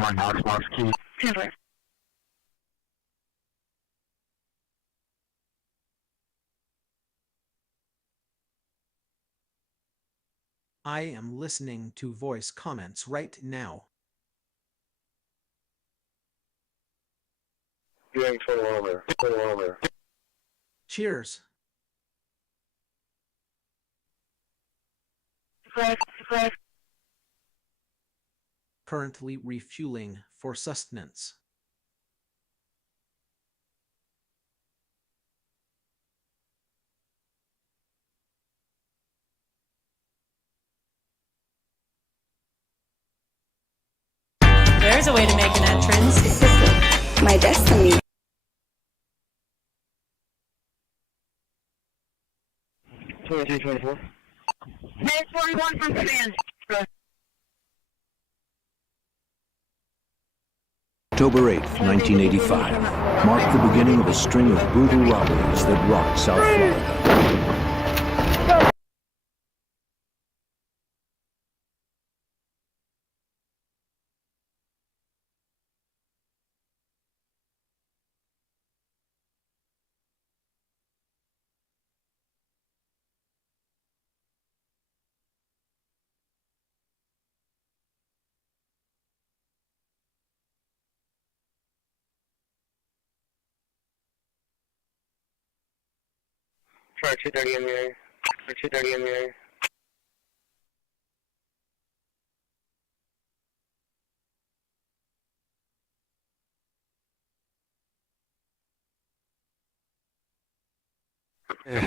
1 house marks key. Temper. I am listening to voice comments right now. Doing full over. Cheers. Flag. Currently refueling for sustenance. There's a way to make an entrance. This is my destiny. 2324. There's 41 from Command. October 8th, 1985, marked the beginning of a string of brutal robberies that rocked South Florida. Try 230 in the area. Try 230 in the area.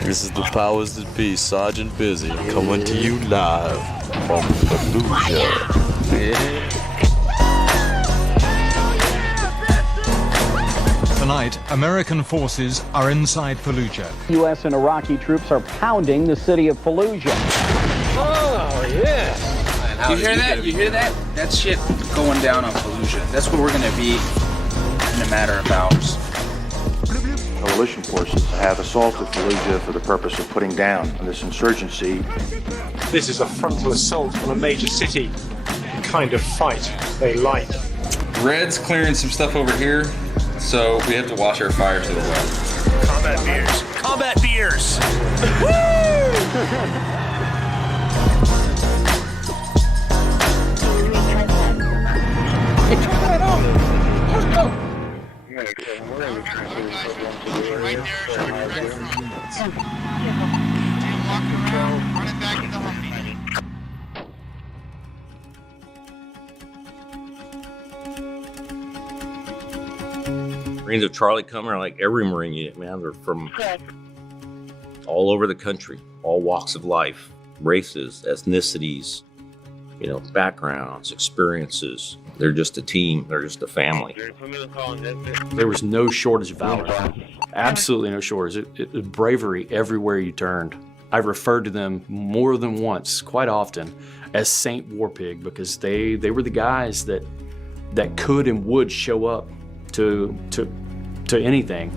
This is the powers that be, Sergeant Busy, coming to you live from Fallujah. Yeah. Tonight, American forces are inside Fallujah. U.S. and Iraqi troops are pounding the city of Fallujah. Oh, yes. You hear that? You hear that? That shit going down on Fallujah. That's where we're going to be in a matter of hours. Coalition forces have assaulted Fallujah for the purpose of putting down this insurgency. This is a frontal assault on a major city. The kind of fight they like. Red's clearing some stuff over here, so we have to watch our fire to the left. Combat beers. Combat beers! Marines of Charlie come are like every Marine unit, man. They're from all over the country, all walks of life, races, ethnicities, backgrounds, experiences. They're just a team. They're just a family. There was no shortage of valor. Absolutely no shortage. It was bravery everywhere you turned. I referred to them more than once, quite often, as Saint Warpig because they were the guys that could and would show up to anything.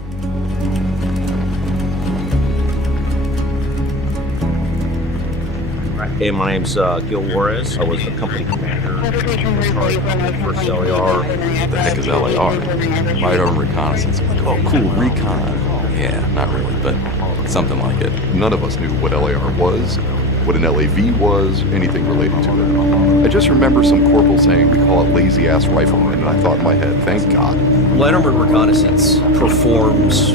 Hey, my name's Gil Juarez. I was the company commander for LAR. What the heck is LAR? Light Arm Reconnaissance. Oh, cool, recon. Yeah, not really, but something like it. None of us knew what LAR was, what an LAV was, anything related to it. I just remember some corporal saying we call it lazy-ass riflemen, and I thought in my head, thank God. Light Armored Reconnaissance performs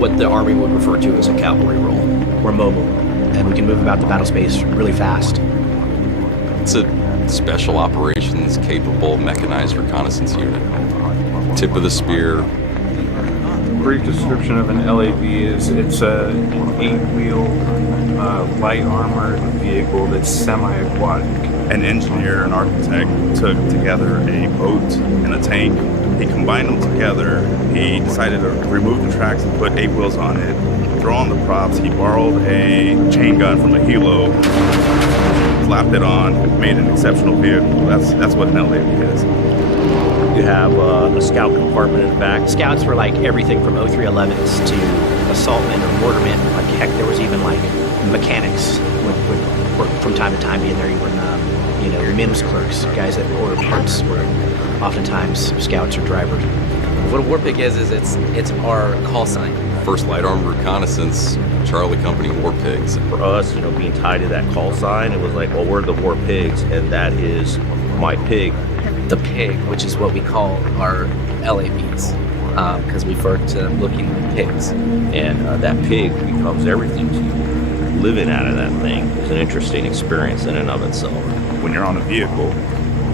what the Army would refer to as a cavalry role. We're mobile, and we can move about the battle space really fast. It's a special operations capable mechanized reconnaissance unit. Tip of the spear. Brief description of an LAV is it's a 8-wheel light armored vehicle that's semi-aquatic. An engineer and architect took together a boat and a tank. He combined them together. He decided to remove the tracks and put 8 wheels on it, throw on the props. He borrowed a chain gun from a helo, slapped it on, made an exceptional vehicle. That's what an LAV is. You have a scout compartment in the back. Scouts were like everything from 0311s to assaultmen or mortarmen. Like heck, there was even like mechanics would work from time to time be in there. You were, your MIMS clerks, guys that order parts were oftentimes scouts or drivers. What a war pig is it's our call sign. First light armor reconnaissance, Charlie Company War Pigs. For us, being tied to that call sign, it was like, well, we're the War Pigs, and that is my pig. The pig, which is what we call our LAVs, because we refer to them looking like pigs. And that pig becomes everything to you. Living out of that thing is an interesting experience in and of itself. When you're on a vehicle,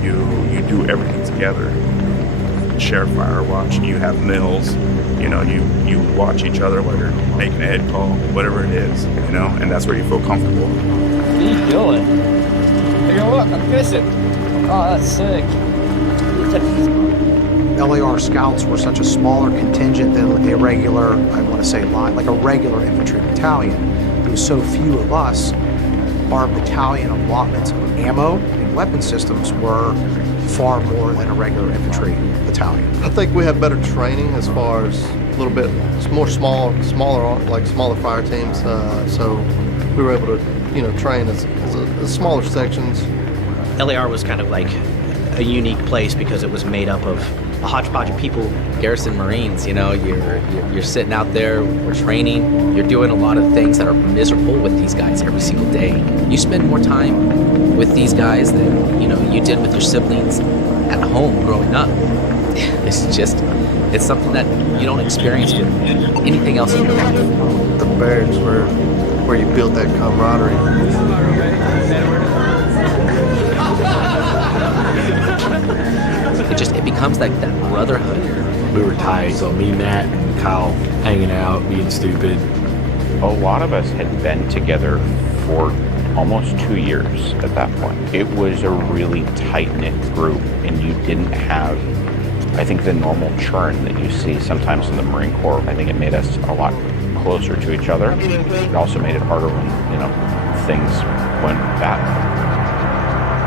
you do everything together. Share fire watch, you have meals, you watch each other while you're making a head call, whatever it is, and that's where you feel comfortable. What are you doing? Hey, look, I'm fishing. Oh, that's sick. LAR scouts were such a smaller contingent than a regular, I want to say like a regular infantry battalion. There was so few of us, our battalion allotments of ammo and weapon systems were far more than a regular infantry battalion. I think we had better training as far as a little bit more smaller fire teams. So we were able to, train as smaller sections. LAR was kind of like a unique place because it was made up of a hodgepodge of people. Garrison Marines, you're sitting out there, we're training, you're doing a lot of things that are miserable with these guys every single day. You spend more time with these guys than, you did with your siblings at home growing up. It's something that you don't experience with anything else in your life. The barracks where you build that camaraderie. It becomes like that brotherhood. We were tight, so me, Matt, and Kyle hanging out, being stupid. A lot of us had been together for almost 2 years at that point. It was a really tight-knit group, and you didn't have, I think, the normal churn that you see sometimes in the Marine Corps. I think it made us a lot closer to each other. It also made it harder when, things went bad.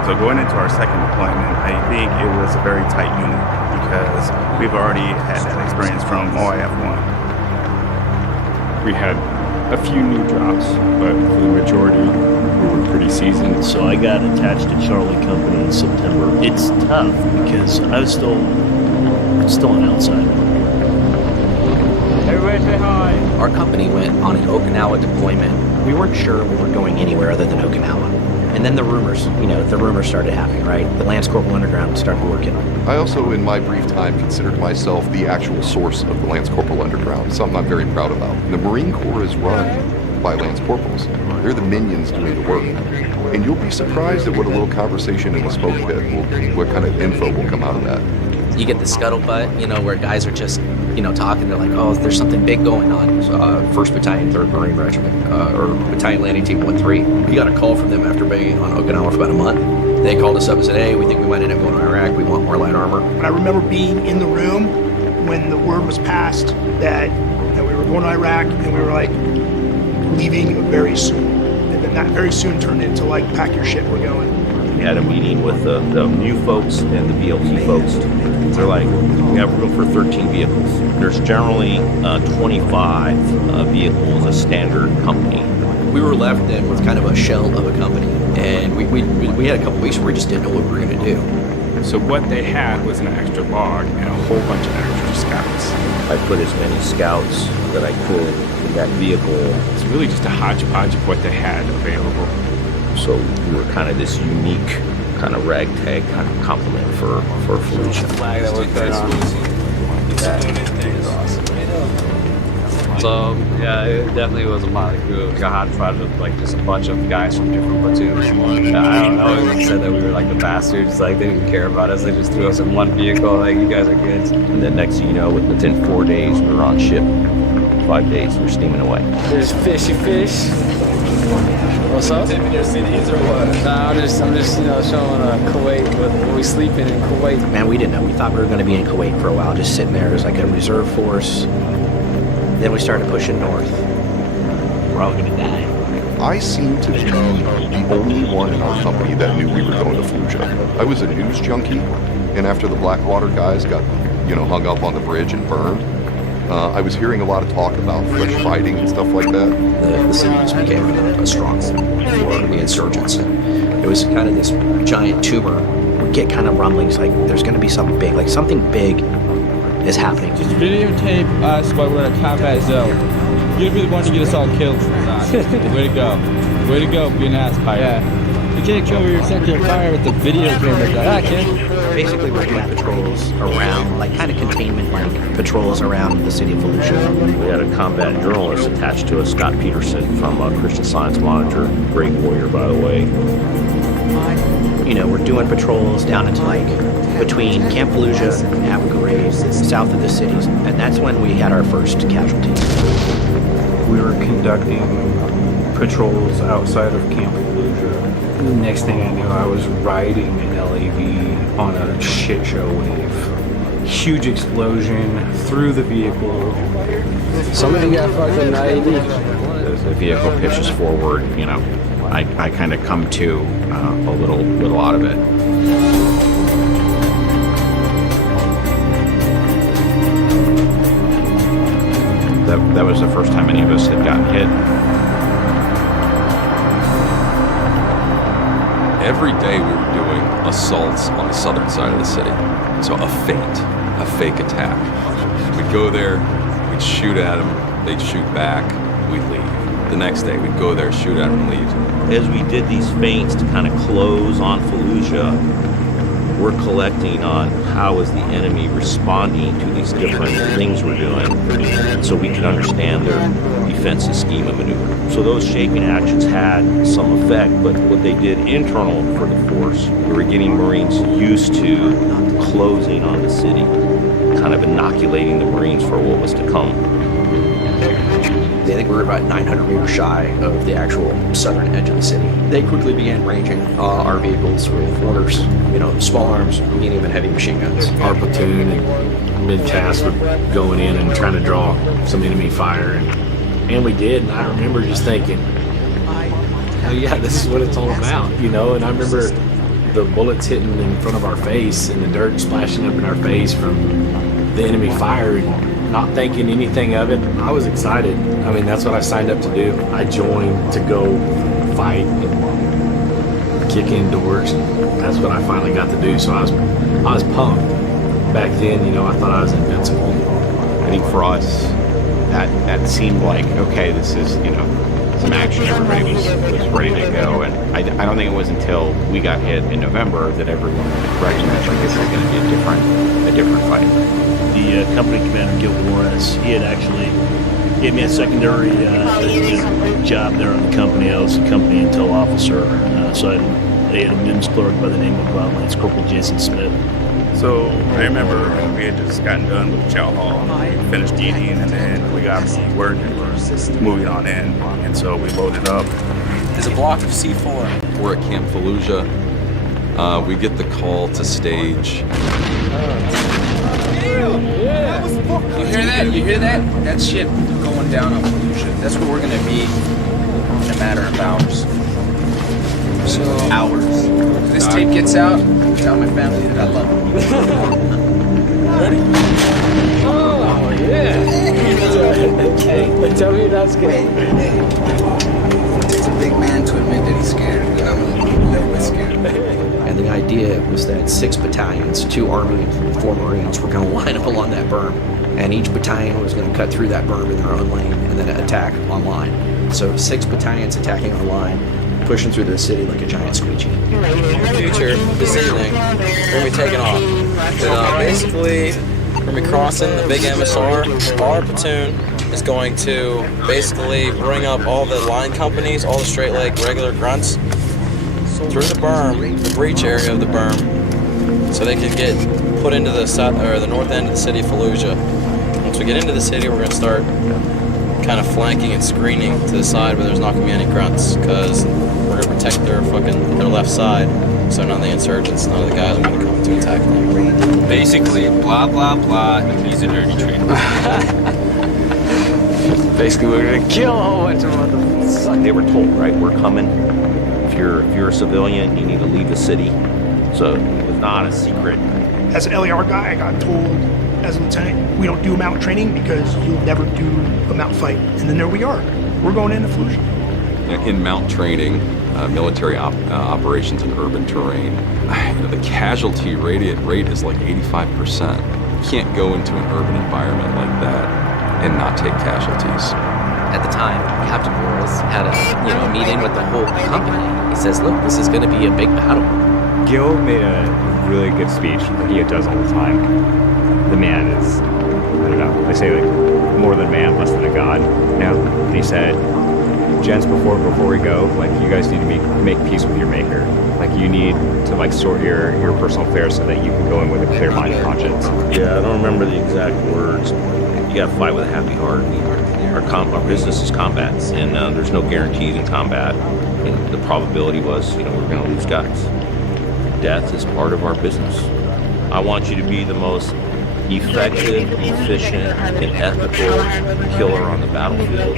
So going into our second deployment, I think it was a very tight unit because we've already had that experience from OIF 1. We had a few new drops, but for the majority, we were pretty seasoned. So I got attached to Charlie Company in September. It's tough because I was still an outsider. Everybody say hi. Our company went on an Okinawa deployment. We weren't sure we were going anywhere other than Okinawa. And then the rumors started happening, right? The Lance Corporal Underground started working. I also, in my brief time, considered myself the actual source of the Lance Corporal Underground, something I'm very proud about. The Marine Corps is run by Lance Corporals. They're the minions doing the work. And you'll be surprised at what a little conversation in the smoke pit what kind of info will come out of that. You get the scuttlebutt, where guys are just, talking. They're like, oh, there's something big going on. 1st Battalion, 3rd Marine Regiment, or Battalion Landing Team 1-3. We got a call from them after being on Okinawa for about a month. They called us up and said, hey, we think we might end up going to Iraq. We want more light armor. I remember being in the room when the word was passed that we were going to Iraq and we were like leaving very soon. And then that very soon turned into like, pack your shit, we're going. We had a meeting with the new folks and the BLT folks. They're like, we have room for 13 vehicles. There's generally 25 vehicles, a standard company. We were left then with kind of a shell of a company, and we had a couple weeks where we just didn't know what we were going to do. So what they had was an extra log and a whole bunch of extra scouts. I put as many scouts that I could in that vehicle. It's really just a hodgepodge of what they had available. So we were kind of this unique kind of ragtag kind of complement for Fallujah. Flag that was put on. That is awesome. So yeah, it definitely was a motley crew. Like a hodgepodge with like just a bunch of guys from different platoons. I always said that we were like the bastards. Like they didn't care about us. They just threw us in one vehicle. Like you guys are good. And then next thing you know, within 4 days, we were on ship. 5 days, we're steaming away. There's fishy fish. What's up? Tipping your cities or what? Nah, I'm just showing Kuwait what we sleeping in Kuwait. Man, we didn't know. We thought we were going to be in Kuwait for a while, just sitting there as like a reserve force. Then we started pushing north. We're all going to die. I seemed to be the only one in our company that knew we were going to Fallujah. I was a news junkie, and after the Blackwater guys got, hung up on the bridge and burned, I was hearing a lot of talk about fresh fighting and stuff like that. The city just became a stronghold for the insurgents. It was kind of this giant tumor. We get kind of rumblings like there's going to be something big, like something big is happening. Just videotape us while we're in a combat zone. You're gonna be the one to get us all killed. Way to go. Way to go, be an ass pirate. Yeah. You can't cover your sector fire with the video camera. Kid. Basically, we're doing patrols around, like kind of containment, like patrols around the city of Fallujah. We had a combat journalist attached to us, Scott Peterson from Christian Science Monitor. Great warrior, by the way. You know, we're doing patrols down into like between Camp Fallujah and Abu Ghraib, south of the cities, and that's when we had our first casualties. We were conducting patrols outside of Camp Fallujah. The next thing I knew, I was riding an LAV on a shit show wave. Huge explosion through the vehicle. Somebody got fucking IED. The vehicle pitches forward, you know, I kind of come to a little out of it. That was the first time any of us had gotten hit. Every day we were doing assaults on the southern side of the city. So a fake attack. We'd go there, we'd shoot at them, they'd shoot back, we'd leave. The next day we'd go there, shoot at them, and leave. As we did these feints to kind of close on Fallujah, we're collecting on how is the enemy responding to these different things we're doing so we can understand their defensive scheme and maneuver. So those shaping actions had some effect, but what they did internal for the force, we were getting Marines used to closing on the city, kind of inoculating the Marines for what was to come. I think we were about 900 meters shy of the actual southern edge of the city. They quickly began ranging our vehicles with orders, you know, small arms, medium and heavy machine guns. Our platoon and mid-task were going in and trying to draw some enemy fire, and we did. And I remember just thinking, oh yeah, this is what it's all about, you know. And I remember the bullets hitting in front of our face and the dirt splashing up in our face from the enemy fire. Not thinking anything of it. I was excited. I mean, that's what I signed up to do. I joined to go fight and kick in doors. That's what I finally got to do. So I was pumped. Back then, you know, I thought I was invincible. I think for us, that seemed like, okay, this is, you know, some action. Everybody was ready to go. And I don't think it was until we got hit in November that everyone recognized, like, this is going to be a different fight. The company commander, Gil Juarez, he had actually gave me a secondary job there on the company. I was a company intel officer, so I had a MIMS clerk by the name of Lance Corporal Jason Smith. So I remember we had just gotten done with chow hall, finished eating, and then we got word that we're moving on in, and so we loaded up. There's a block of C4. We're at Camp Fallujah. We get the call to stage. You hear that? You hear that? That shit going down on Fallujah. That's where we're gonna be in a matter of hours. So hours. If this tape gets out, tell my family that I love them. Ready? Oh yeah. Hey, tell me you're not scared. It takes a big man to admit that he's scared, and I'm a little bit scared. And the idea was that 6 battalions, 2 Army and 4 Marines were going to line up along that berm. And each battalion was going to cut through that berm in their own lane and then attack on line. So 6 battalions attacking on line, pushing through the city like a giant squeegee. In the future, this evening, we're going to be taking off. And, basically, we're going to be crossing the big MSR. Our platoon is going to basically bring up all the line companies, all the straight leg regular grunts, through the berm, the breach area of the berm, so they can get put into the south or the north end of the city of Fallujah. Once we get into the city, we're going to start kind of flanking and screening to the side where there's not going to be any grunts, because we're going to protect their left side, so none of the insurgents, none of the guys are going to come to attack them. Basically, blah blah blah. He's a dirty traitor. Basically, we're gonna kill a whole bunch of motherfuckers. They were told, right, we're coming. If you're a civilian, you need to leave the city. So it was not a secret. As an LAR guy, I got told as a lieutenant, we don't do mount training because you'll never do a mount fight. And then there we are. We're going into Fallujah. In mount training, military operations in urban terrain. The casualty rate is like 85%. You can't go into an urban environment like that and not take casualties. At the time, Captain Boris had a meeting with the whole company. He says, look, this is going to be a big battle. Gil made a really good speech, like he does all the time. The man is, I don't know, they say like more than a man, less than a god, you know? And he said, gents, before we go, like you guys need to make peace with your maker. Like you need to like sort your personal affairs so that you can go in with a clear mind and conscience. Yeah, I don't remember the exact words. You gotta fight with a happy heart. Our business is combat, and there's no guarantees in combat. And the probability was, we're gonna lose guys. Death is part of our business. I want you to be the most effective, efficient, and ethical killer on the battlefield.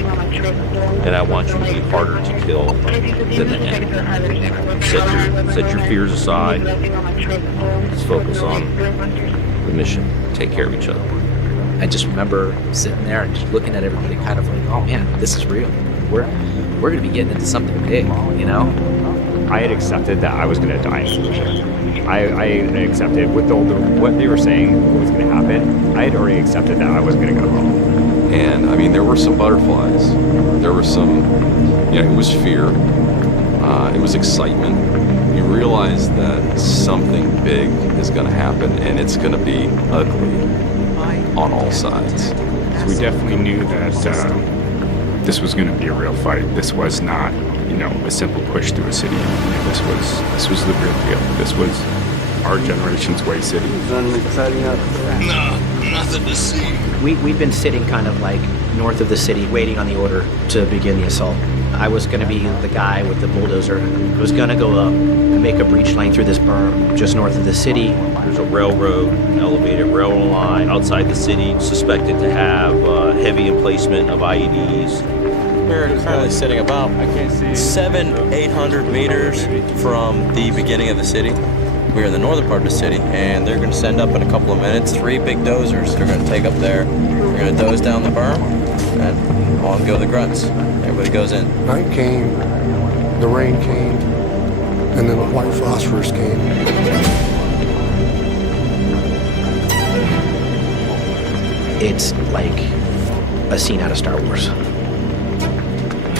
And I want you to be harder to kill than the enemy. Set your fears aside. Let's focus on the mission. Take care of each other. I just remember sitting there and just looking at everybody kind of like, oh man, this is real. We're going to be getting into something big, I had accepted that I was going to die in Fallujah. I had accepted with what they were saying was going to happen. I had already accepted that I wasn't going to go home. And I mean, there were some butterflies. There were some, it was fear. It was excitement. You realize that something big is going to happen, and it's going to be ugly on all sides. So we definitely knew that this was going to be a real fight. This was not, a simple push through a city. This was the real deal. This was our generation's way city. No, nothing to see. We'd been sitting kind of like north of the city, waiting on the order to begin the assault. I was going to be the guy with the bulldozer who was going to go up and make a breach lane through this berm just north of the city. There's a railroad, elevated railroad line outside the city, suspected to have heavy emplacement of IEDs. We're currently sitting about 700-800 meters from the beginning of the city. We're in the northern part of the city, and they're going to send up in a couple of minutes 3 big dozers. They're going to take up there. They're going to doze down the berm, and on go the grunts. Everybody goes in. Night came, the rain came, and then the white phosphorus came. It's like a scene out of Star Wars.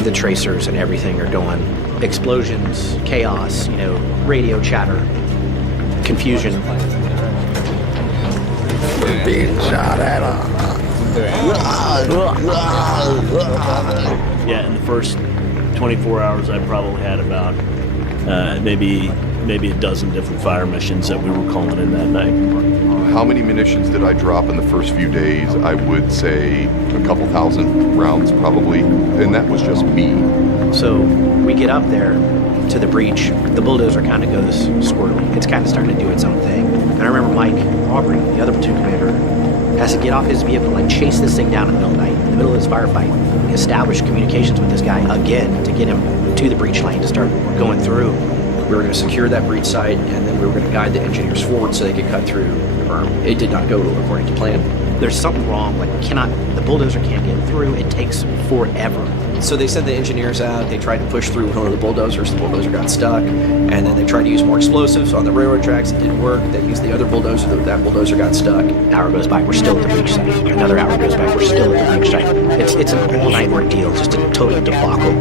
The tracers and everything are going. Explosions, chaos, radio chatter, confusion. We're being shot at. Yeah, in the first 24 hours, I probably had about maybe a dozen different fire missions that we were calling in that night. How many munitions did I drop in the first few days? I would say a couple thousand rounds probably, and that was just me. So we get up there to the breach. The bulldozer kind of goes squirrely. It's kind of starting to do its own thing. And I remember Mike Aubrey, the other platoon commander, has to get off his vehicle and chase this thing down in the middle of the night, in the middle of his firefight. Establish communications with this guy again to get him to the breach lane to start going through. We were going to secure that breach site, and then we were going to guide the engineers forward so they could cut through the berm. It did not go according to plan. There's something wrong. The bulldozer can't get through. It takes forever. So they sent the engineers out. They tried to push through one of the bulldozers. The bulldozer got stuck. And then they tried to use more explosives on the railroad tracks. It didn't work. They used the other bulldozer. That bulldozer got stuck. An hour goes by. We're still at the breach site. Another hour goes by. We're still at the breach site. It's an all-night ordeal. Just a total debacle.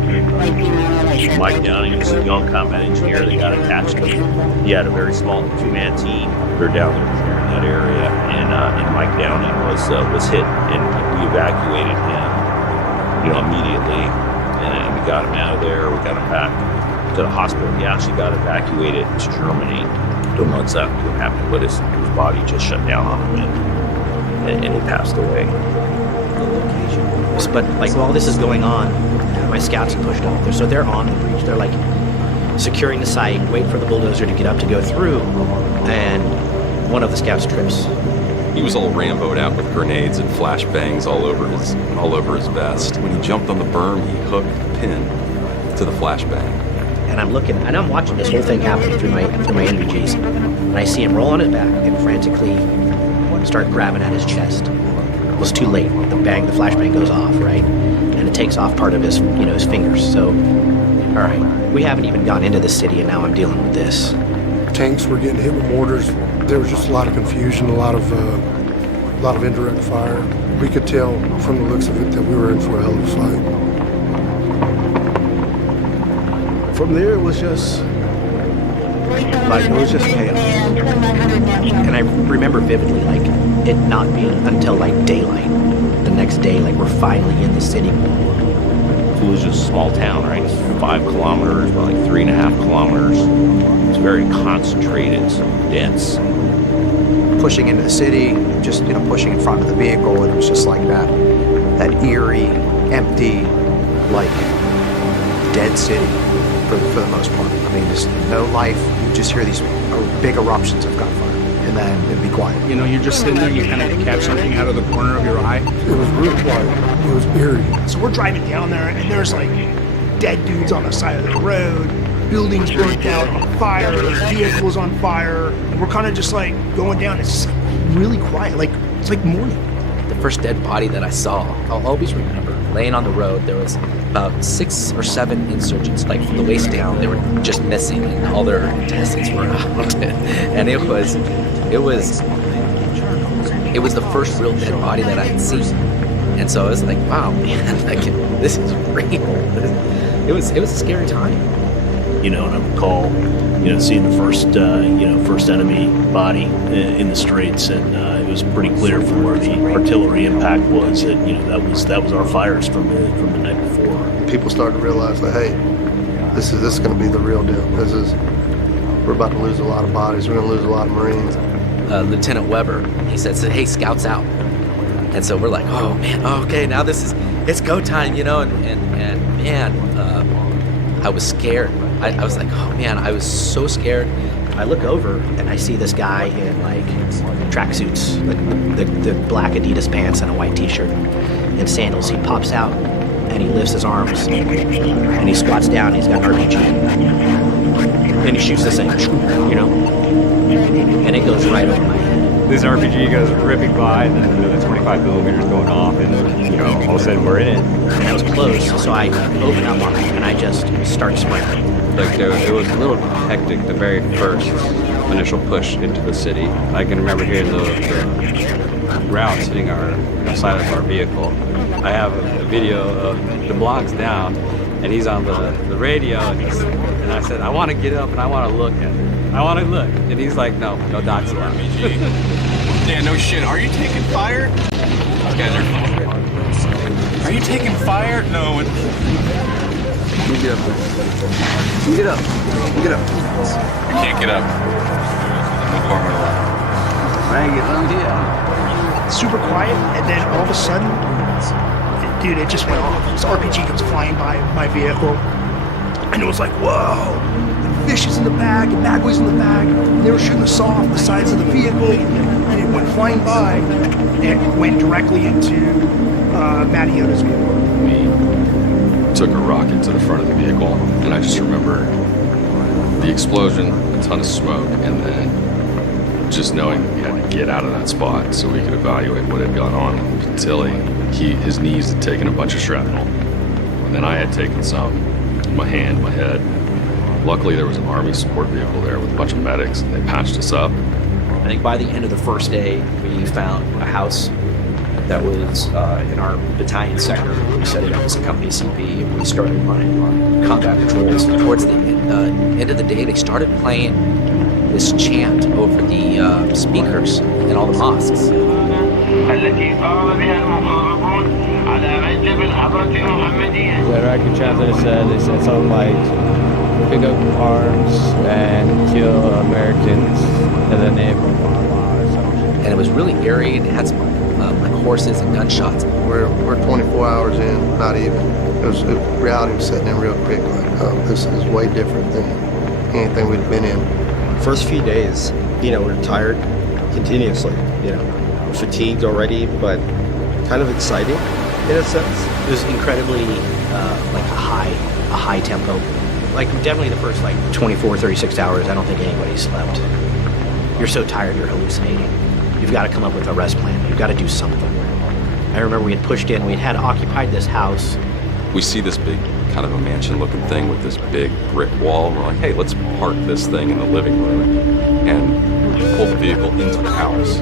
Mike Downing was a young combat engineer that got attached to him. He had a very small 2-man team. We were down there in that area, and Mike Downing was hit, and we evacuated him, immediately, and we got him out of there. We got him back to the hospital. He actually got evacuated to Germany 2 months after what happened, but his body just shut down on him, and he passed away. But while this is going on, my scouts have pushed up there, so they're on the breach. They're securing the site, wait for the bulldozer to get up to go through, and one of the scouts trips. He was all Rambo'd out with grenades and flashbangs all over his vest. When he jumped on the berm, he hooked the pin to the flashbang. And I'm looking, and I'm watching this whole thing happen through my NVGs, and I see him roll on his back and frantically start grabbing at his chest. It was too late. The flashbang goes off, right? And it takes off part of his, his fingers. So all right, we haven't even gone into the city and now I'm dealing with this. Tanks were getting hit with mortars. There was just a lot of confusion, a lot of indirect fire. We could tell from the looks of it that we were in for a hell of a fight. From there, it was just chaos. And I remember vividly, like, it not being until, like, daylight the next day, like, we're finally in the city. Fallujah's a small town, right? It's 5 kilometers, but like 3.5 kilometers. It's very concentrated, dense. Pushing into the city, just, pushing in front of the vehicle, and it was just like that eerie, empty, like, dead city for the most part. I mean, just no life. You just hear these big eruptions of gunfire, and then it'd be quiet. You're just sitting there, you kind of catch something out of the corner of your eye. It was real quiet. It was eerie. So we're driving down there, and there's like dead dudes on the side of the road, buildings burnt out on fire, vehicles on fire, and we're kind of just like going down. It's really quiet, like it's like morning. The first dead body that I saw, I'll always remember, laying on the road, there was about 6 or 7 insurgents, like from the waist down, they were just missing and all their intestines were out. And it was the first real dead body that I had seen. And so I was like, wow, man, like, this is real. It was a scary time. And I recall, seeing the first enemy body in the streets, and it was pretty clear from where the artillery impact was that that was our fires from the night before. People started to realize that, hey, this is going to be the real deal. We're about to lose a lot of bodies. We're going to lose a lot of Marines. Lieutenant Weber, he said, hey, scouts out. And so we're like, oh man, okay, now it's go time, and man, I was scared. I was like, oh man, I was so scared. I look over and I see this guy in like tracksuits, the black Adidas pants and a white t-shirt and sandals. He pops out and he lifts his arms and he squats down. He's got an RPG and he shoots this thing, and it goes right over my head. This RPG goes ripping by, and then the 25 millimeters going off, and all of a sudden we're in it. And I was close, so I open up on it and I just start sprinting. Like it was a little hectic the very first initial push into the city. I can remember hearing the rounds hitting the side of our vehicle. I have a video of the blocks down, and he's on the radio, and I said, I want to get up and I want to look at it. I want to look. And he's like, no docs allowed. Yeah, no shit. Are you taking fire? These guys are you taking fire? No. You get up there. You get up. You get up. I can't get up. Super quiet, and then all of a sudden, dude, it just went off. This RPG comes flying by my vehicle, and it was like, whoa. Fish is in the bag, and bad boys in the bag. And they were shooting the saw off the sides of the vehicle, and it went flying by, and it went directly into Matty Yoda's vehicle. We took a rocket to the front of the vehicle, and I just remember the explosion, a ton of smoke, and then just knowing we had to get out of that spot so we could evaluate what had gone on. Tilly, his knees had taken a bunch of shrapnel, and then I had taken some in my hand, my head. Luckily, there was an Army support vehicle there with a bunch of medics, and they patched us up. I think by the end of the first day, we found a house that was in our battalion sector. We set it up as a company CP, and we started running combat patrols. Towards the end of the day, they started playing this chant over the speakers in all the mosques. The Iraqi translator they said something like, pick up arms and kill Americans in the name of Allah or something. And it was really eerie, and it had some like horses and gunshots. We're 24 hours in, not even. Reality was setting in real quick. Like, this is way different than anything we'd been in. First few days, we're tired continuously. We're fatigued already, but kind of exciting in a sense. It was incredibly like a high tempo. Like definitely the first 24, 36 hours, I don't think anybody slept. You're so tired, you're hallucinating. You've got to come up with a rest plan. You've got to do something. I remember we had pushed in, we had occupied this house. We see this big kind of a mansion-looking thing with this big brick wall. And we're like, hey, let's park this thing in the living room and pull the vehicle into the house,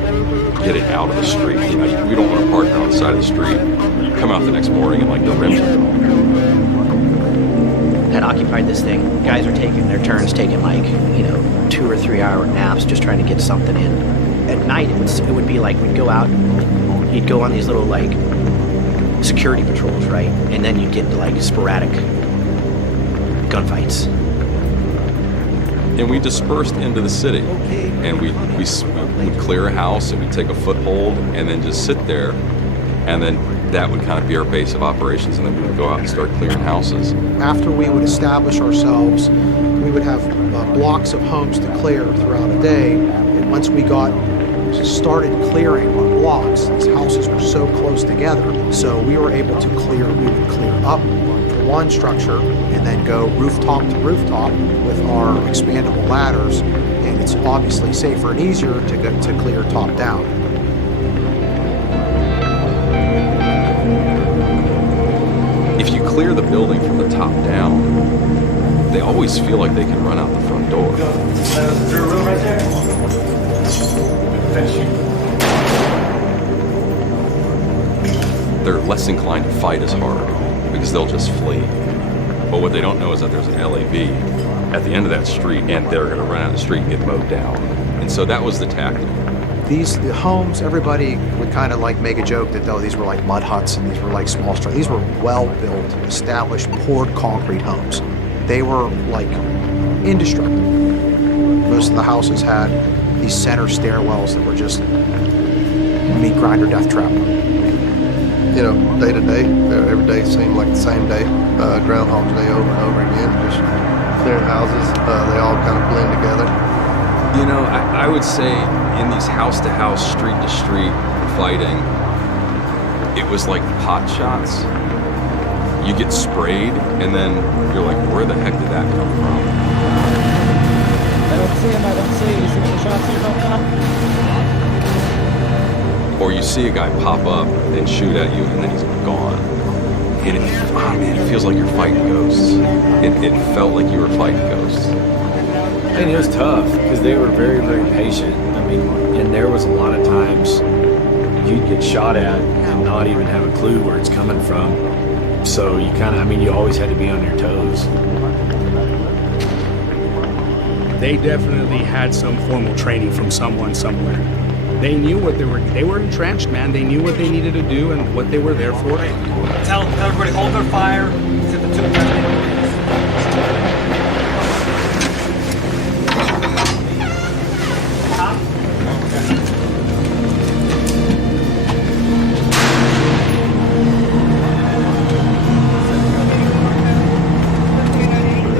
get it out of the street. You know, we don't want to park it on the side of the street, come out the next morning and like the rims are gone. Had occupied this thing. Guys are taking their turns, taking like 2 or 3 hour naps, just trying to get something in. At night, it would be like we'd go out, you'd go on these little like security patrols, right? And then you'd get into like sporadic gunfights. And we dispersed into the city, and we'd clear a house, and we'd take a foothold, and then just sit there, and then that would kind of be our base of operations, and then we would go out and start clearing houses. After we would establish ourselves, we would have blocks of homes to clear throughout a day, and once we got started clearing our blocks, these houses were so close together, so we were able to clear, we would clear up to one structure and then go rooftop to rooftop with our expandable ladders, and it's obviously safer and easier to clear top down. If you clear the building from the top down, they always feel like they can run out the front door. Room right there. They're less inclined to fight as hard because they'll just flee. But what they don't know is that there's an LAV at the end of that street, and they're going to run out of the street and get mowed down. And so that was the tactic. The homes, everybody would kind of like make a joke that these were like mud huts and these were like small structures. These were well-built, established, poured concrete homes. They were like indestructible. Most of the houses had these center stairwells that were just meat grinder death trap. You know, day to day, every day seemed like the same day. Groundhog's Day over and over again, just clearing houses. They all kind of blend together. You know, I would say in these house-to-house, street-to-street fighting, it was like pot shots. You get sprayed, and then you're like, where the heck did that come from? I don't see him, I don't see him. You see the shots you don't know? Or you see a guy pop up and shoot at you, and then he's gone. And it feels like you're fighting ghosts. It felt like you were fighting ghosts. And it was tough because they were very, very patient. I mean, and there was a lot of times you'd get shot at and not even have a clue where it's coming from. So you kind of, you always had to be on your toes. They definitely had some formal training from someone somewhere. They knew what they were entrenched, man. They knew what they needed to do and what they were there for. Tell everybody hold their fire. Sit the two.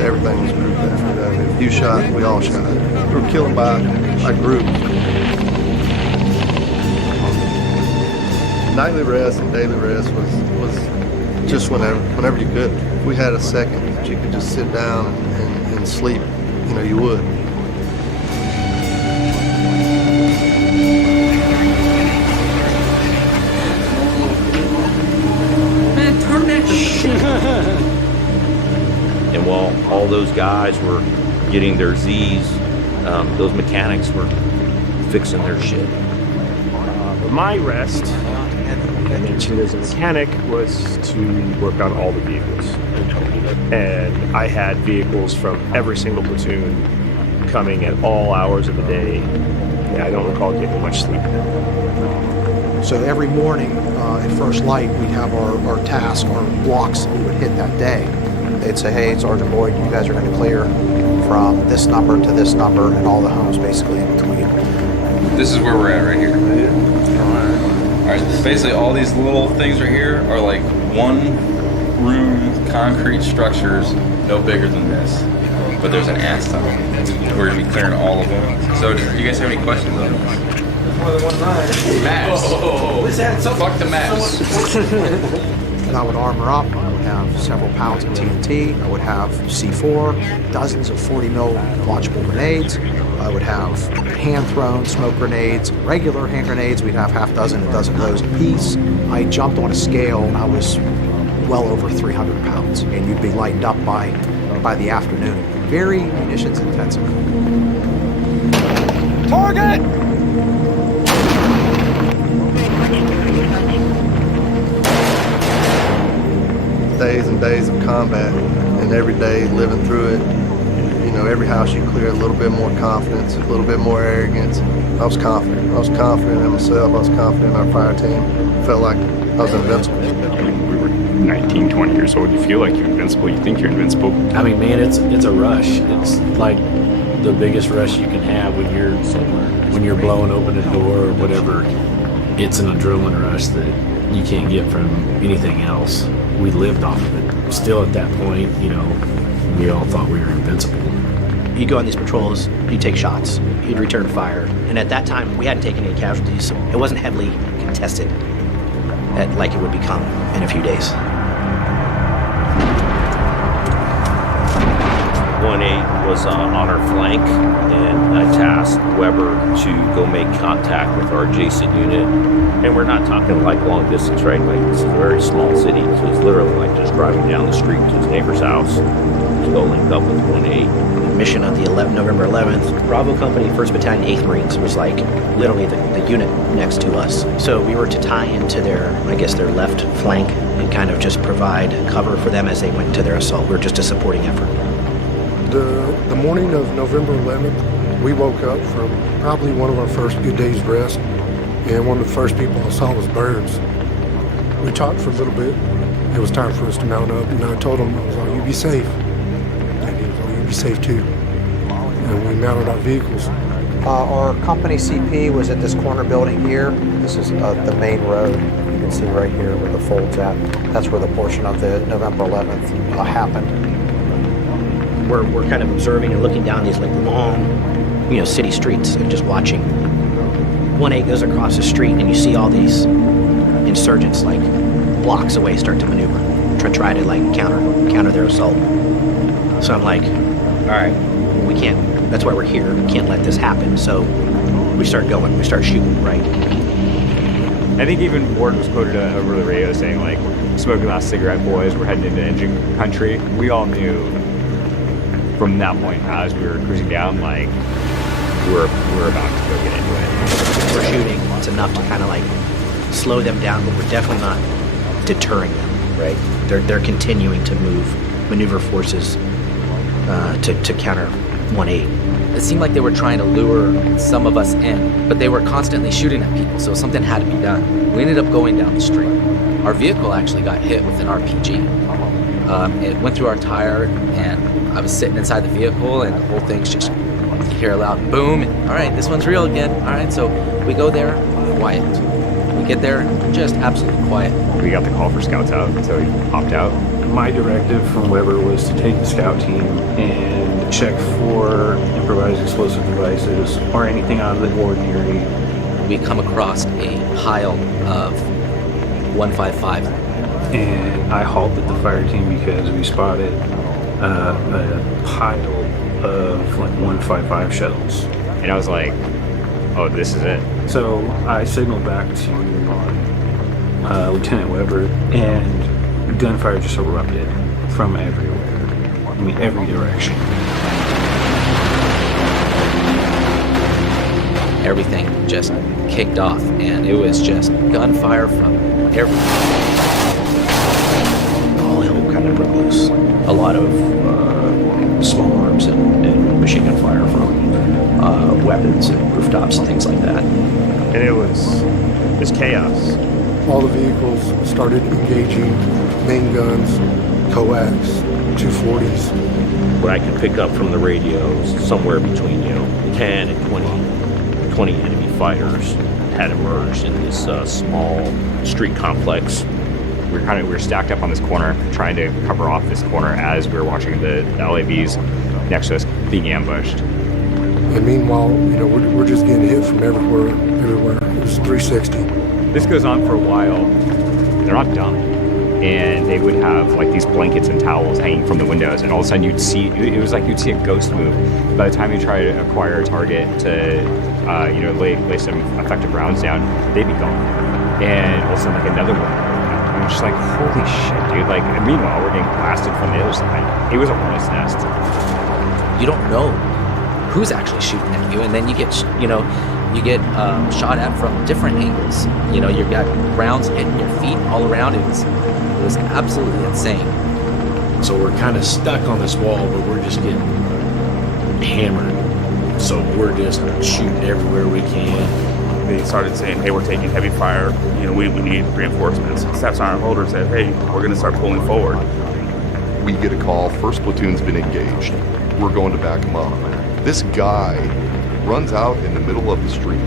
Everything was group effort. If you shot, we all shot. We were killed by a group. Nightly rest and daily rest was just whenever you could. If we had a second that you could just sit down and sleep, you would. Man, turn that shit. And while all those guys were getting their Z's, those mechanics were fixing their shit. My rest, I mentioned as a mechanic, was to work on all the vehicles. And I had vehicles from every single platoon coming at all hours of the day. Yeah, I don't recall getting much sleep. So every morning at first light, we'd have our task, our blocks that we would hit that day. They'd say, hey, Sergeant Boyd, you guys are going to clear from this number to this number and all the homes basically in between. This is where we're at right here. Alright, basically all these little things right here are like one room concrete structures, no bigger than this. But there's an ass ton. We're going to be clearing all of them. So do you guys have any questions on this? More than one line. Maps. Fuck the maps. And I would armor up. I would have several pounds of TNT. I would have C4, dozens of 40 mil launchable grenades. I would have hand-thrown smoke grenades, regular hand grenades. We'd have half dozen, a dozen of those apiece. I jumped on a scale, and I was well over 300 pounds, and you'd be lightened up by the afternoon. Very munitions intensive. Target! Days and days of combat, and every day living through it. You know, every house you clear, a little bit more confidence, a little bit more arrogance. I was confident. I was confident in myself. I was confident in our fire team. Felt like I was invincible. We were 19, 20 years old. You feel like you're invincible. You think you're invincible. I mean, man, it's a rush. It's like the biggest rush you can have when you're blowing open a door or whatever. It's an adrenaline rush that you can't get from anything else. We lived off of it. Still at that point, you know, we all thought we were invincible. You'd go on these patrols, you'd take shots, you'd return fire. And at that time, we hadn't taken any casualties. It wasn't heavily contested like it would become in a few days. 1-8 was on our flank, and I tasked Weber to go make contact with our adjacent unit. And we're not talking like long distance, right? Like, this is a very small city, so it's literally like just driving down the street to his neighbor's house to go link up with 1-8. Mission on the November 11th, Bravo Company, 1st Battalion, 8th Marines was like literally the unit next to us. So we were to tie into their left flank and kind of just provide cover for them as they went to their assault. We were just a supporting effort. The morning of November 11th, we woke up from probably one of our first good days rest, and one of the first people I saw was Burns. We talked for a little bit. It was time for us to mount up, and I told him, I was like, you be safe. And he was like, you be safe too. And we mounted our vehicles. Our company CP was at this corner building here. This is the main road. You can see right here where the fold's at. That's where the portion of the November 11th happened. We're kind of observing and looking down these like long, city streets and just watching. 1-8 goes across the street and you see all these insurgents like blocks away start to maneuver, try to like counter their assault. So I'm like, all right, we can't. That's why we're here. We can't let this happen. So we start going. We start shooting. Right. I think even Ward was quoted over the radio saying like, "Smoking last cigarette, boys. We're heading into engine country." We all knew from that point as we were cruising down, like we're about to go get into it. We're shooting. It's enough to kind of like slow them down, but we're definitely not deterring them. Right? They're continuing to maneuver forces to counter 1-8. It seemed like they were trying to lure some of us in, but they were constantly shooting at people, so something had to be done. We ended up going down the street. Our vehicle actually got hit with an RPG. It went through our tire, and I was sitting inside the vehicle, and the whole thing's just, you hear a loud boom, and all right, this one's real again. All right, so we go there, quiet. We get there, just absolutely quiet. We got the call for scouts out, so we hopped out. My directive from Weber was to take the scout team and check for improvised explosive devices or anything out of the ordinary. We come across a pile of 155. And I halted the fire team because we spotted a pile of like 155 shells. And I was like, oh, this is it. So I signaled back to Lieutenant Weber, and gunfire just erupted from everywhere. I mean, every direction. Everything just kicked off, and it was just gunfire from everywhere. All hell kind of broke loose. A lot of small arms and machine gun fire from weapons and rooftops and things like that. And it was chaos. All the vehicles started engaging main guns, coax, 240s. What I could pick up from the radios, somewhere between 10 and 20 enemy fighters had emerged in this small street complex. We were stacked up on this corner, trying to cover off this corner as we were watching the LAVs next to us being ambushed. And meanwhile, we're just getting hit from everywhere. It was 360. This goes on for a while. They're not dumb. And they would have like these blankets and towels hanging from the windows, and all of a sudden it was like you'd see a ghost move. By the time you try to acquire a target to lay some effective rounds down, they'd be gone. And all of a sudden like another one. And I'm just like, holy shit, dude. Like, and meanwhile, we're getting blasted from the other side. It was a hornet's nest. You don't know who's actually shooting at you, and then you get shot at from different angles. You know, you've got rounds hitting your feet all around. It was absolutely insane. So we're kind of stuck on this wall, but we're just getting hammered. So we're just shooting everywhere we can. They started saying, hey, we're taking heavy fire. You know, we need reinforcements. Staff Sergeant Holder said, hey, we're going to start pulling forward. We get a call, first platoon's been engaged. We're going to back them up. This guy runs out in the middle of the street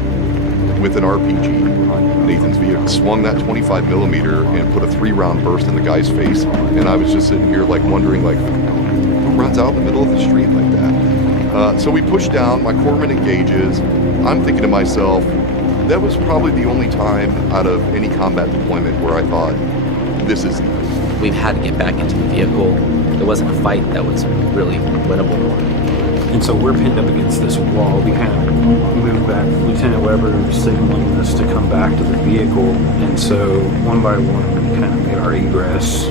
with an RPG. Nathan's vehicle swung that 25 millimeter and put a 3-round burst in the guy's face. And I was just sitting here like wondering, like, who runs out in the middle of the street like that? So we push down, my corpsman engages. I'm thinking to myself, that was probably the only time out of any combat deployment where I thought, this is it. We've had to get back into the vehicle. There wasn't a fight that was really winnable. And so we're pinned up against this wall. We kind of move back. Lieutenant Weber signaling us to come back to the vehicle. And so one by one, we kind of made our egress.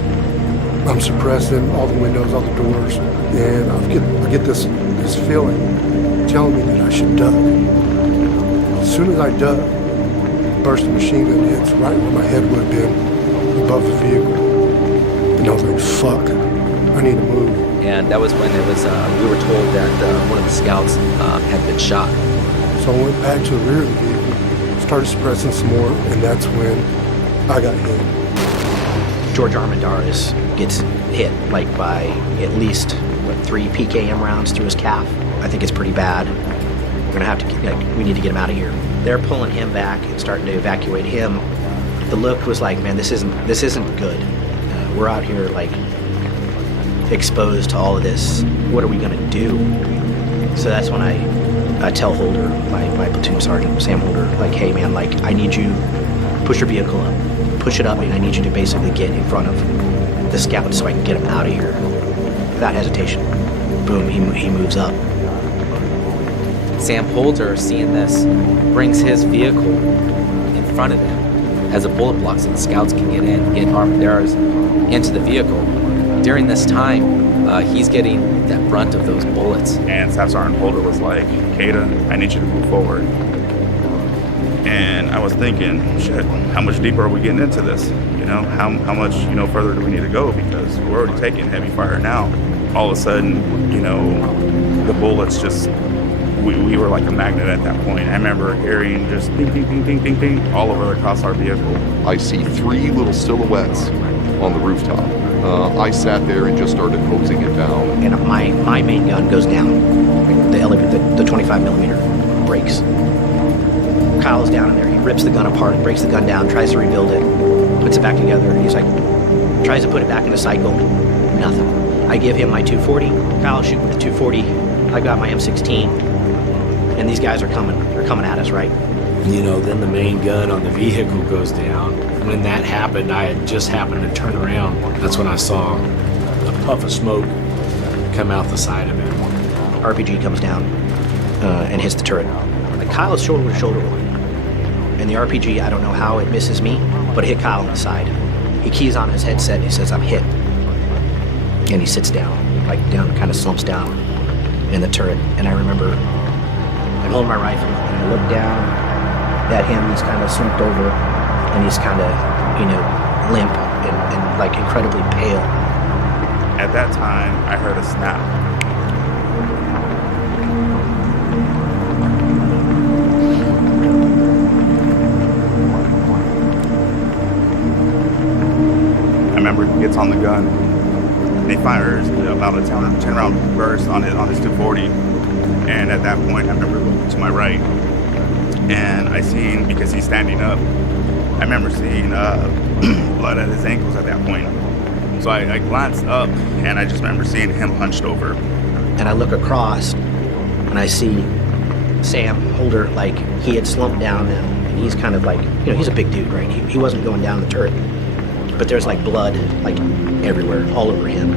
I'm suppressing all the windows, all the doors, and I get this feeling telling me that I should duck. As soon as I duck, a burst of machine gun hits right where my head would have been, above the vehicle. And I was like, fuck, I need to move. And that was when it was, we were told that one of the scouts had been shot. So I went back to the rear of the vehicle, started suppressing some more, and that's when I got hit. George Armendariz gets hit like by at least 3 PKM rounds through his calf. I think it's pretty bad. We're gonna have to we need to get him out of here. They're pulling him back and starting to evacuate him. The look was like, man, this isn't good. We're out here like exposed to all of this. What are we gonna do? So that's when I tell Holder, my platoon sergeant, Sam Holder, like, hey man, like I need you push your vehicle up, push it up, and I need you to basically get in front of the scout so I can get him out of here without hesitation. Boom, he moves up. Sam Holder, seeing this, brings his vehicle in front of him as a bullet block so the scouts can get Armendariz into the vehicle. During this time, he's getting that brunt of those bullets. And Staff Sergeant Holder was like, Kata, I need you to move forward. And I was thinking, shit, how much deeper are we getting into this? You know, how much, further do we need to go? Because we're already taking heavy fire now. All of a sudden, the bullets just, we were like a magnet at that point. I remember hearing just ding, ding, ding, ding, ding, ding, all over across our vehicle. I see 3 little silhouettes on the rooftop. I sat there and just started hosing it down. And my main gun goes down. The elevator, the 25 millimeter breaks. Kyle's down in there. He rips the gun apart, breaks the gun down, tries to rebuild it, puts it back together. He's like, tries to put it back in the cycle. Nothing. I give him my 240. Kyle's shooting with the 240. I got my M16. And these guys are coming at us, right? Then the main gun on the vehicle goes down. When that happened, I had just happened to turn around. That's when I saw a puff of smoke come out the side of it. RPG comes down and hits the turret. Like Kyle is shoulder to shoulder with me. And the RPG, I don't know how it misses me, but it hit Kyle on the side. He keys on his headset and he says, I'm hit. And he sits down, kind of slumps down in the turret. And I remember I'm holding my rifle and I look down at him. He's kind of slumped over and he's kind of, limp and like incredibly pale. At that time, I heard a snap. I remember he gets on the gun and he fires about a 10 round burst on his 240. And at that point, I remember looking to my right and I seen, because he's standing up, I remember seeing blood at his ankles at that point. So I glanced up and I just remember seeing him hunched over. And I look across and I see Sam Holder, like he had slumped down now. And he's kind of like, he's a big dude, right? He wasn't going down the turret. But there's like blood like everywhere, all over him.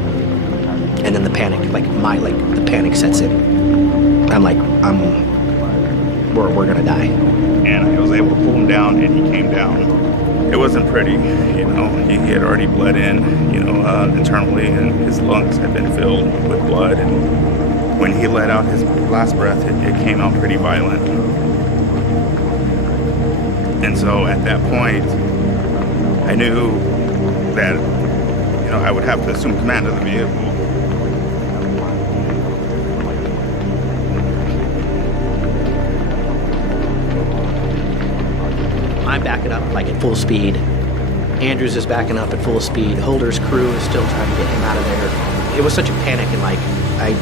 And then the panic, the panic sets in. I'm like, we're gonna die. And I was able to pull him down, and he came down. It wasn't pretty, you know. He had already bled in, you know, internally, and his lungs had been filled with blood. And when he let out his last breath, it came out pretty violent. And so at that point, I knew that, you know, I would have to assume command of the vehicle. I'm backing up like at full speed. Andrews is backing up at full speed. Holder's crew is still trying to get him out of there. It was such a panic, and like I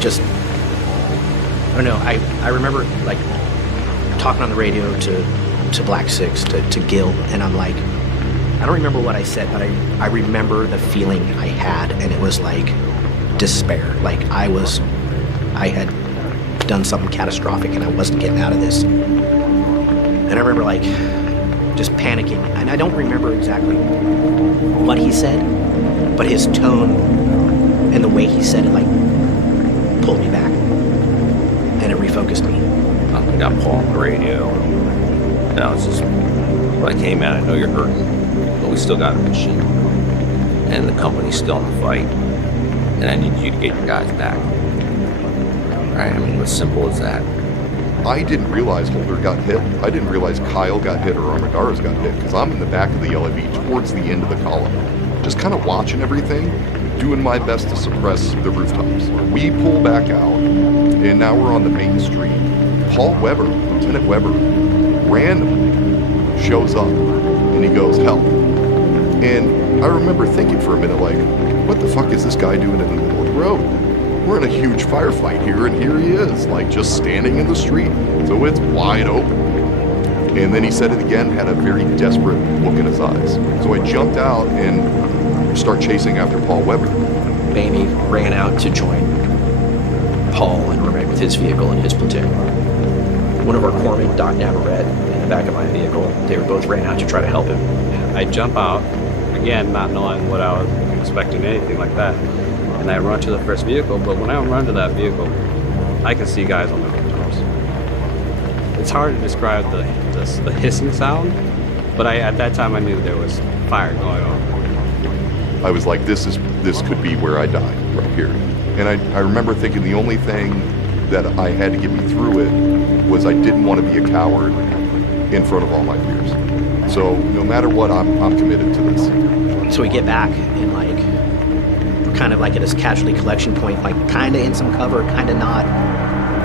don't know. I remember like talking on the radio to Black Six, to Gil, and I'm like, I don't remember what I said, but I remember the feeling I had, and it was like despair. Like I had done something catastrophic, and I wasn't getting out of this. And I remember like just panicking, and I don't remember exactly what he said, but his tone and the way he said it like pulled me back, and it refocused me. I got Paul on the radio, and I was just, when I came out, I know you're hurting, but we still got a mission, and the company's still in the fight, and I need you to get your guys back. Right? I mean, it was simple as that. I didn't realize Holder got hit. I didn't realize Kyle got hit or Armendariz got hit, because I'm in the back of the LAV towards the end of the column, just kind of watching everything, doing my best to suppress the rooftops. We pull back out, and now we're on the main street. Paul Weber, Lieutenant Weber, randomly shows up, and he goes, help. And I remember thinking for a minute, like, what the fuck is this guy doing in the middle of the road? We're in a huge firefight here, and here he is, like, just standing in the street. So it's wide open. And then he said it again, had a very desperate look in his eyes. So I jumped out and start chasing after Paul Weber. Bamey ran out to join Paul and remain with his vehicle and his platoon. One of our corpsmen, Doc Navarrete, in the back of my vehicle, they both ran out to try to help him. I jump out, again, not knowing what I was expecting, anything like that. And I run to the first vehicle, but when I run to that vehicle, I can see guys on the rooftops. It's hard to describe the hissing sound, but at that time I knew there was fire going on. I was like, this could be where I die, right here. And I remember thinking the only thing that I had to get me through it was I didn't want to be a coward in front of all my peers. So no matter what, I'm committed to this. So we get back and like, we're kind of like at this casualty collection point, like kind of in some cover, kind of not.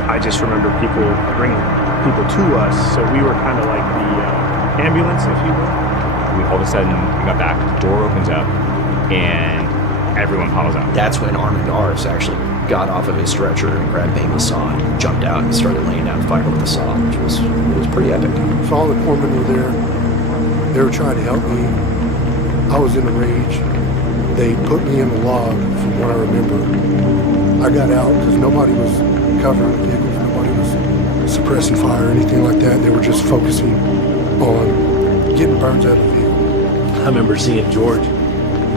I just remember people bringing people to us, so we were kind of like the ambulance, if you will. All of a sudden, we got back, the door opens up, and everyone piles out. That's when Armendariz actually got off of his stretcher and grabbed Bamey's saw and jumped out and started laying down fire with the saw, which was pretty epic. So all the corpsmen were there. They were trying to help me. I was in a rage. They put me in the log, from what I remember. I got out because nobody was covering the vehicles. Nobody was suppressing fire or anything like that. They were just focusing on getting burns out of the vehicle. I remember seeing George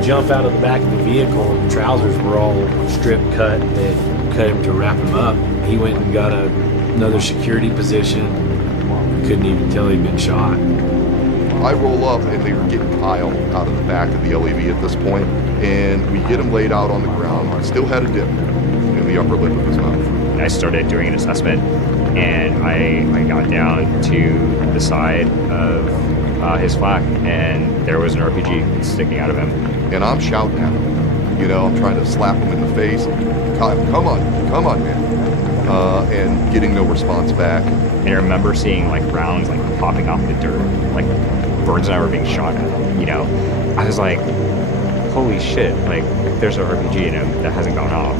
jump out of the back of the vehicle. Trousers were all strip cut. They had cut him to wrap him up. He went and got another security position. Couldn't even tell he'd been shot. I roll up, and they were getting Kyle out of the back of the LAV at this point, and we get him laid out on the ground. He still had a dip in the upper lip of his mouth. I started doing an assessment, and I got down to the side of his flak, and there was an RPG sticking out of him. And I'm shouting at him. You know, I'm trying to slap him in the face. Kyle, come on, man. And getting no response back. And I remember seeing like rounds like popping off the dirt, like birds and I were being shot at, you know. I was like, holy shit, like there's an RPG in him that hasn't gone off.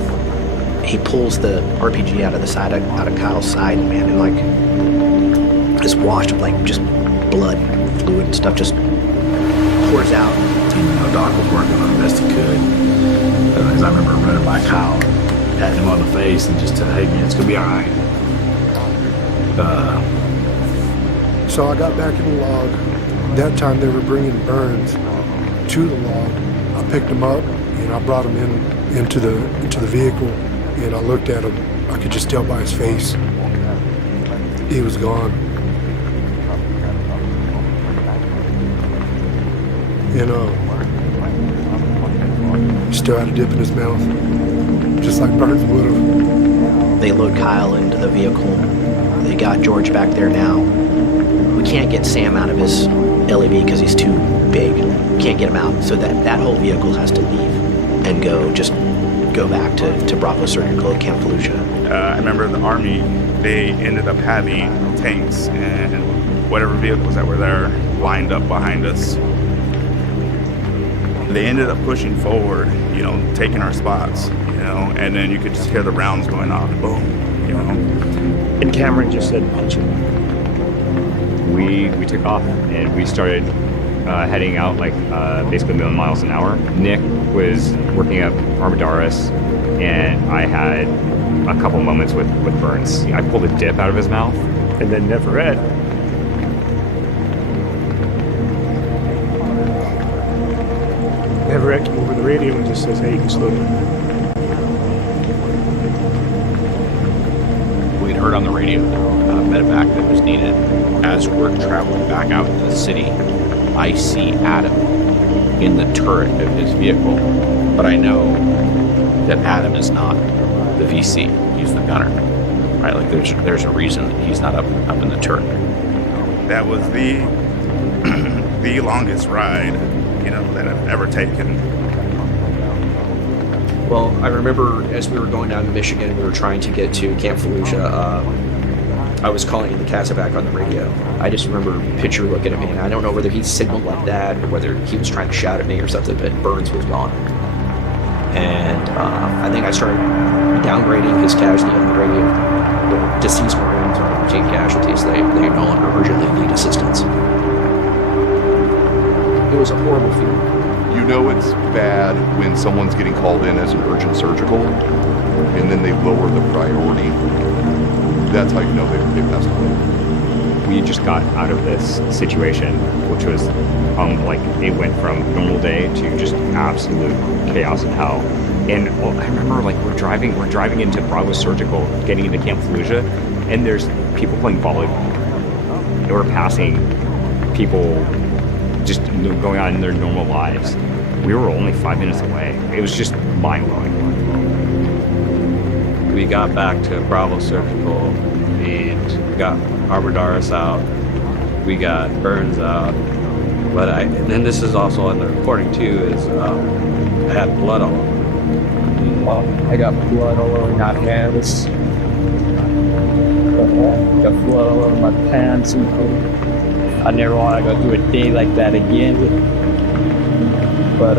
He pulls the RPG out of the side, out of Kyle's side, man, and like this wash of like just blood, fluid and stuff just pours out. You know, Doc was working on the best he could. Because I remember running by Kyle, patting him on the face and just telling him, hey man, it's gonna be all right. So I got back in the log. That time they were bringing Burns to the log. I picked him up and I brought him into the vehicle, and I looked at him. I could just tell by his face he was gone. and he still had a dip in his mouth, just like Burns would have. They load Kyle into the vehicle. They got George back there now. We can't get Sam out of his LAV because he's too big. We can't get him out, so that whole vehicle has to leave and go back to Bravo Surgical at Camp Fallujah. I remember the Army, they ended up having tanks and whatever vehicles that were there lined up behind us. They ended up pushing forward, taking our spots, and then you could just hear the rounds going off, boom, And Cameron just said, punch him. We took off and we started heading out like basically a million miles an hour. Nick was working up Armidaris, and I had a couple moments with Burns. I pulled a dip out of his mouth. And then Neverett. Neverett came over the radio and just says, hey, you can slow down. We'd heard on the radio medevac that was needed. As we're traveling back out into the city, I see Adam in the turret of his vehicle, but I know that Adam is not the VC. He's the gunner, right? Like there's a reason that he's not up in the turret. That was the longest ride, that I've ever taken. Well, I remember as we were going down to Michigan, we were trying to get to Camp Fallujah. I was calling in the Casevac on the radio. I just remember Pitcher looking at me, and I don't know whether he signaled like that or whether he was trying to shout at me or something, but Burns was gone. And I think I started downgrading his casualty on the radio. The deceased Marines are routine casualties. They no longer urgently need assistance. It was a horrible feeling. It's bad when someone's getting called in as an urgent surgical and then they lower the priority. That's how you know they passed away. We just got out of this situation, which was it went from normal day to just absolute chaos and hell. And I remember we're driving into Bravo Surgical, getting into Camp Fallujah, and there's people playing volleyball. And we're passing people just going on in their normal lives. We were only 5 minutes away. It was just mind-blowing. We got back to Bravo Surgical and we got Armidaris out. We got Burns out. And then this is also on the recording too, is I had blood all over. I got blood all over my hands. Got blood all over my pants and I never want to go through a day like that again. But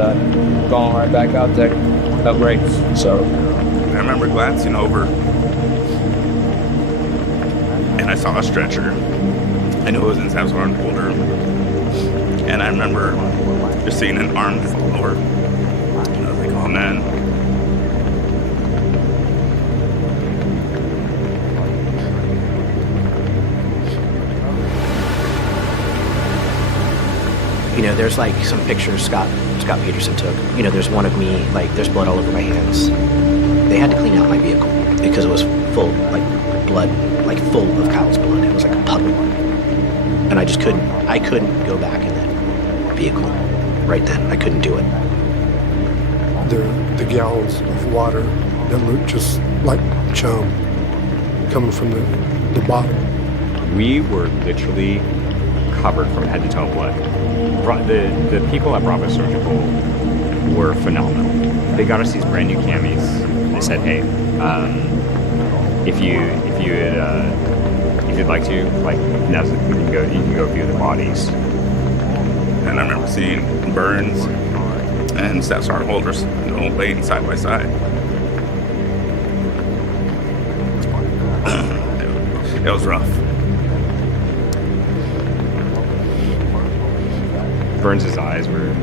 going right back out there, felt great. So I remember glancing over and I saw a stretcher. I knew it was in Sam's arm holder. And I remember just seeing an arm fall over. And I was like, oh man. There's some pictures Scott Peterson took. There's one of me, there's blood all over my hands. They had to clean out my vehicle because it was full, blood, full of Kyle's blood. It was like a puddle. And I couldn't go back in that vehicle right then. I couldn't do it. The gallons of water that looked just like chum coming from the bottom. We were literally covered from head to toe in blood. The people at Bravo Surgical were phenomenal. They got us these brand new camis. They said, "Hey, if you'd like to, now you can go view the bodies." And I remember seeing Burns and Staff Sergeant Holders, laying side by side. It was rough. Burns' eyes were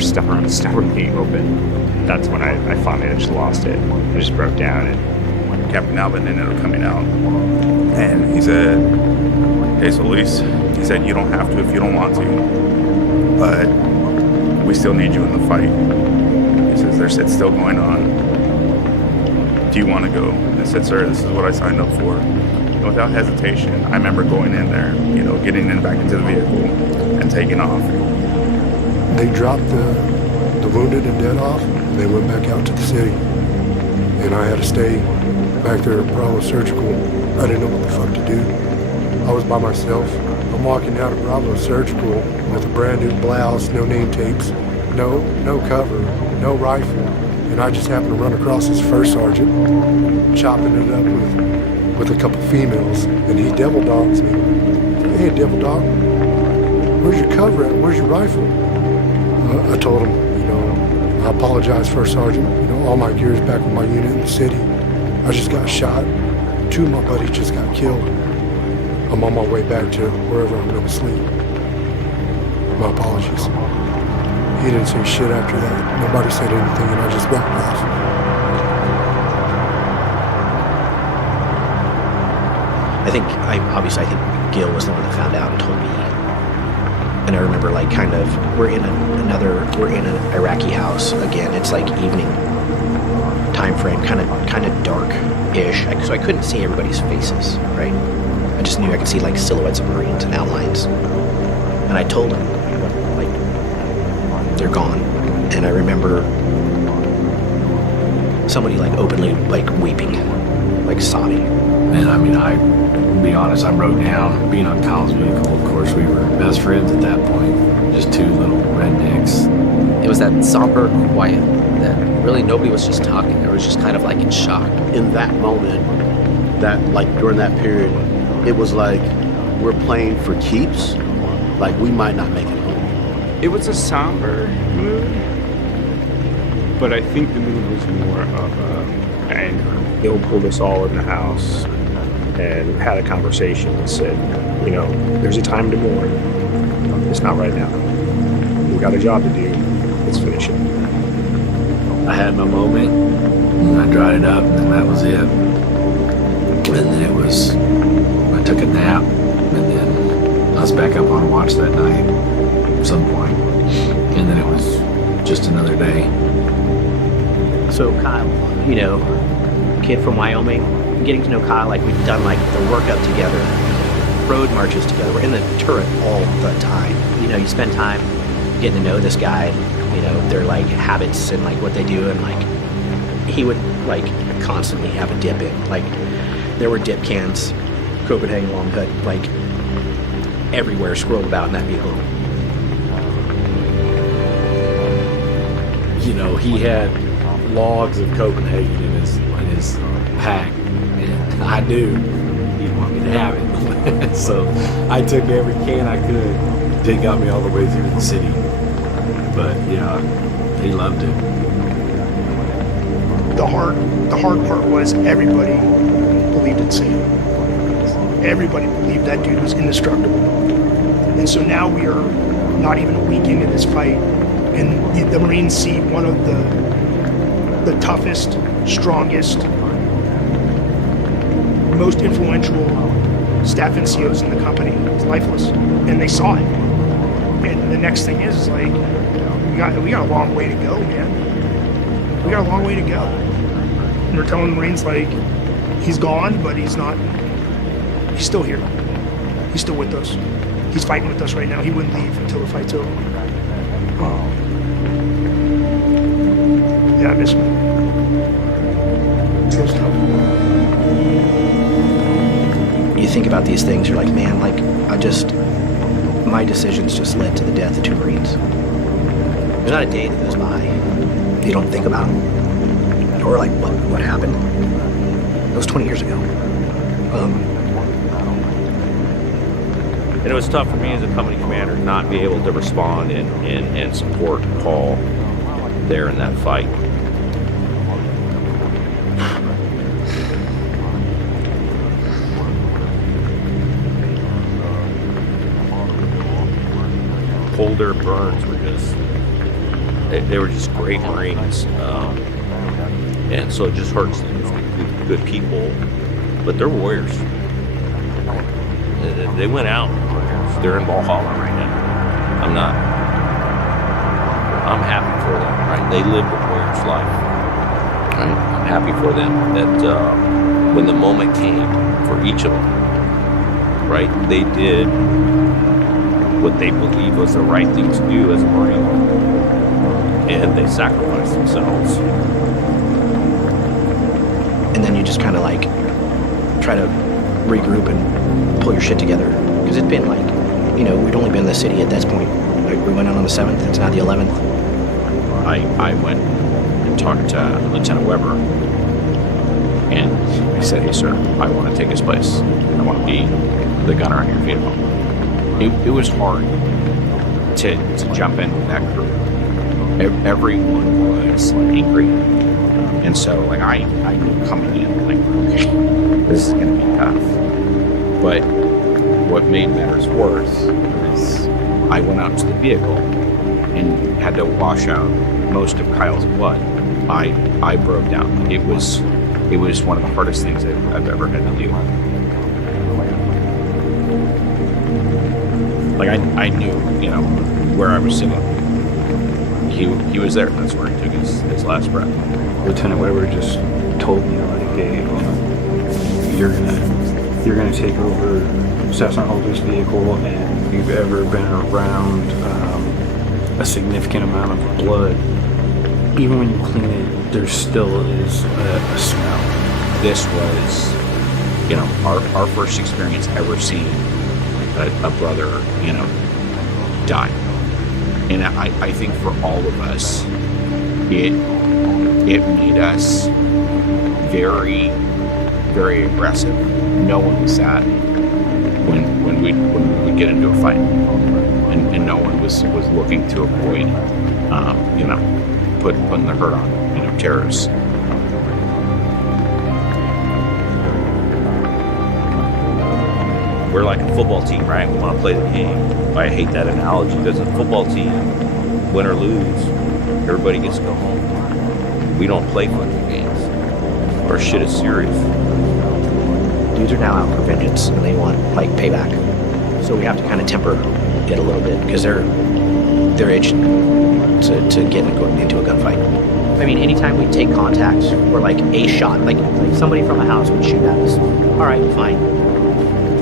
stubbornly open. That's when I finally just lost it. I just broke down, and Captain Alvin ended up coming out. And he said, "Hey, so Luis," he said, "you don't have to if you don't want to, but we still need you in the fight." He says, "It's still going on. Do you want to go?" I said, "Sir, this is what I signed up for." And without hesitation, I remember going in there, getting in back into the vehicle and taking off. They dropped the wounded and dead off. They went back out to the city. And I had to stay back there at Bravo Surgical. I didn't know what the fuck to do. I was by myself. I'm walking out of Bravo Surgical with a brand new blouse, no name tapes, no cover, no rifle. And I just happened to run across this first sergeant, chopping it up with a couple females. And he devil dogs me. Hey, devil dog, where's your cover at? Where's your rifle? I told him, I apologize, First Sergeant. All my gear is back with my unit in the city. I just got shot. 2 of my buddies just got killed. I'm on my way back to wherever I'm going to sleep. My apologies. He didn't say shit after that. Nobody said anything, and I just walked off. I think Gil was the one that found out and told me. And I remember we're in an Iraqi house again. It's like evening time frame, kind of dark-ish. So I couldn't see everybody's faces, right? I just knew I could see silhouettes of Marines and outlines. And I told them, they're gone. And I remember somebody openly weeping, sobbing. And I'll be honest, I wrote down being on Kyle's vehicle. Of course, we were best friends at that point. Just 2 little rednecks. It was that somber quiet that really nobody was just talking. They were just kind of in shock. In that moment, during that period, it was we're playing for keeps. We might not make it home. It was a somber mood, but I think the mood was more of anger. Bill pulled us all in the house and had a conversation and said, there's a time to mourn. It's not right now. We got a job to do. Let's finish it. I had my moment, and I dried it up, and then that was it. And then I took a nap, and then I was back up on watch that night at some point. And then it was just another day. So Kyle, kid from Wyoming, getting to know Kyle, we've done the workup together, road marches together. We're in the turret all the time. You spend time getting to know this guy, their habits and what they do, and he would constantly have a dip in. There were dip cans, Copenhagen long cut, everywhere scrolled about in that vehicle. He had logs of Copenhagen in his pack, and I knew he'd want me to have it. So I took every can I could. It got me all the way through the city. But yeah, he loved it. The hard part was everybody believed in Sam. Everybody believed that dude was indestructible. And so now we are not even a week into this fight, and the Marines see one of the toughest, strongest, most influential staff NCOs in the company is lifeless, and they saw it. And the next thing is we got a long way to go, man. We got a long way to go. And we're telling the Marines he's gone, but he's not. He's still here. He's still with us. He's fighting with us right now. He wouldn't leave until the fight's over. Yeah, I miss him. It was tough. You think about these things, you're like, man, my decisions just led to the death of 2 Marines. There's not a day that goes by you don't think about them. Or what happened? It was 20 years ago. And it was tough for me as a company commander not be able to respond and support Paul there in that fight. Holder, Burns were they were just great Marines. And so it just hurts them. Good people, but they're warriors. They went out. They're in Valhalla right now. I'm happy for them, right? They lived a warrior's life. Right? I'm happy for them that when the moment came for each of them, right, they did what they believed was the right thing to do as a Marine. And they sacrificed themselves. And then you just kind of like try to regroup and pull your shit together. Because it'd been like, you know, we'd only been in the city at this point. Like we went out on the 7th, it's now the 11th. I went and talked to Lieutenant Weber, and I said, "Hey, sir, I want to take his place. I want to be the gunner on your vehicle." It was hard to jump in with that crew. Everyone was angry, and so like I knew coming in, like, okay, this is going to be tough. But what made matters worse is I went out to the vehicle and had to wash out most of Kyle's blood. I broke down. It was one of the hardest things I've ever had to do. Like I knew, you know, where I was sitting. He was there. That's where he took his last breath. Lieutenant Weber just told me, like, hey, you're gonna take over Sergeant Holder's vehicle, and if you've ever been around a significant amount of blood, even when you clean it, there still is a smell. This was, you know, our first experience ever seeing a brother, you know, die. And I think for all of us, it made us very, very aggressive. No one was sad when we would get into a fight, and no one was looking to avoid, you know, putting the hurt on, you know, terrorists. We're like a football team, right? We want to play the game. I hate that analogy because a football team, win or lose, everybody gets to go home. We don't play fun games. Our shit is serious. Dudes are now out for vengeance, and they want, like, payback. So we have to kind of temper it a little bit, because they're itching to get into a gunfight. I mean, anytime we take contact, or like a shot, like somebody from a house would shoot at us. All right, fine.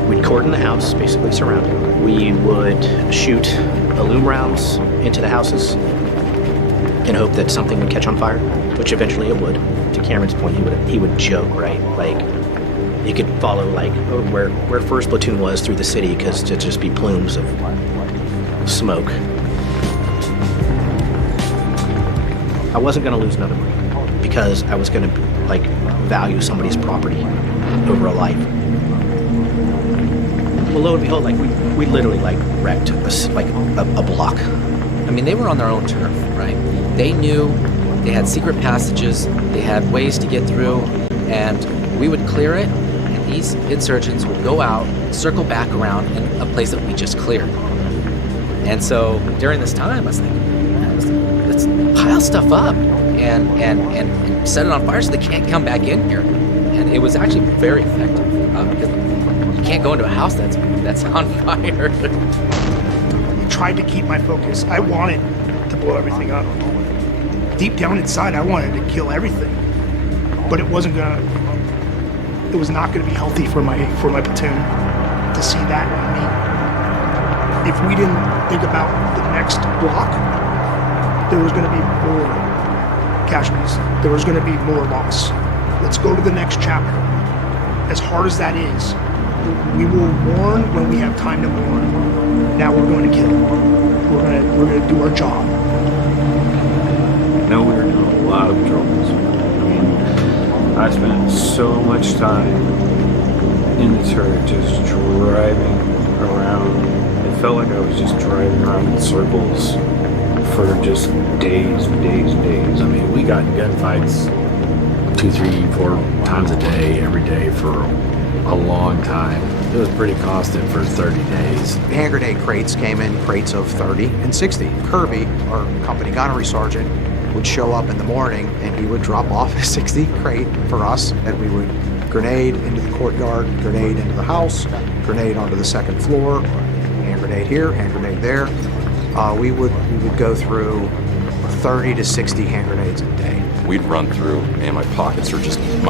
We'd cordon the house, basically surround it. We would shoot loom rounds into the houses in hope that something would catch on fire, which eventually it would. To Cameron's point, he would joke, right? Like, you could follow, like, where first platoon was through the city, because it'd just be plumes of smoke. I wasn't going to lose another Marine because I was going to, like, value somebody's property over a life. Well, lo and behold, like, we literally, like, wrecked a block. I mean, they were on their own turf, right? They knew they had secret passages, they had ways to get through, and we would clear it, and these insurgents would go out, circle back around in a place that we just cleared. And so during this time, I was thinking, let's pile stuff up and set it on fire so they can't come back in here. And it was actually very effective, because you can't go into a house that's on fire. I tried to keep my focus. I wanted to blow everything up. Deep down inside, I wanted to kill everything, but it was not gonna be healthy for my platoon to see that in me. If we didn't think about the next block, there was gonna be more casualties. There was gonna be more loss. Let's go to the next chapter. As hard as that is, we will warn when we have time to warn. Now we're going to kill. We're gonna do our job. I know we were doing a lot of patrols. I mean, I spent so much time in the turret just driving around. It felt like I was just driving around in circles for just days and days and days. I mean, we got in gunfights 2, 3, 4 times a day, every day for a long time. It was pretty constant for 30 days. Hand grenade crates came in crates of 30 and 60. Kirby, our company gunnery sergeant, would show up in the morning and he would drop off a 60 crate for us, and we would grenade into the courtyard, grenade into the house, grenade onto the second floor, hand grenade here, hand grenade there. We would go through 30 to 60 hand grenades a day. We'd run through, and my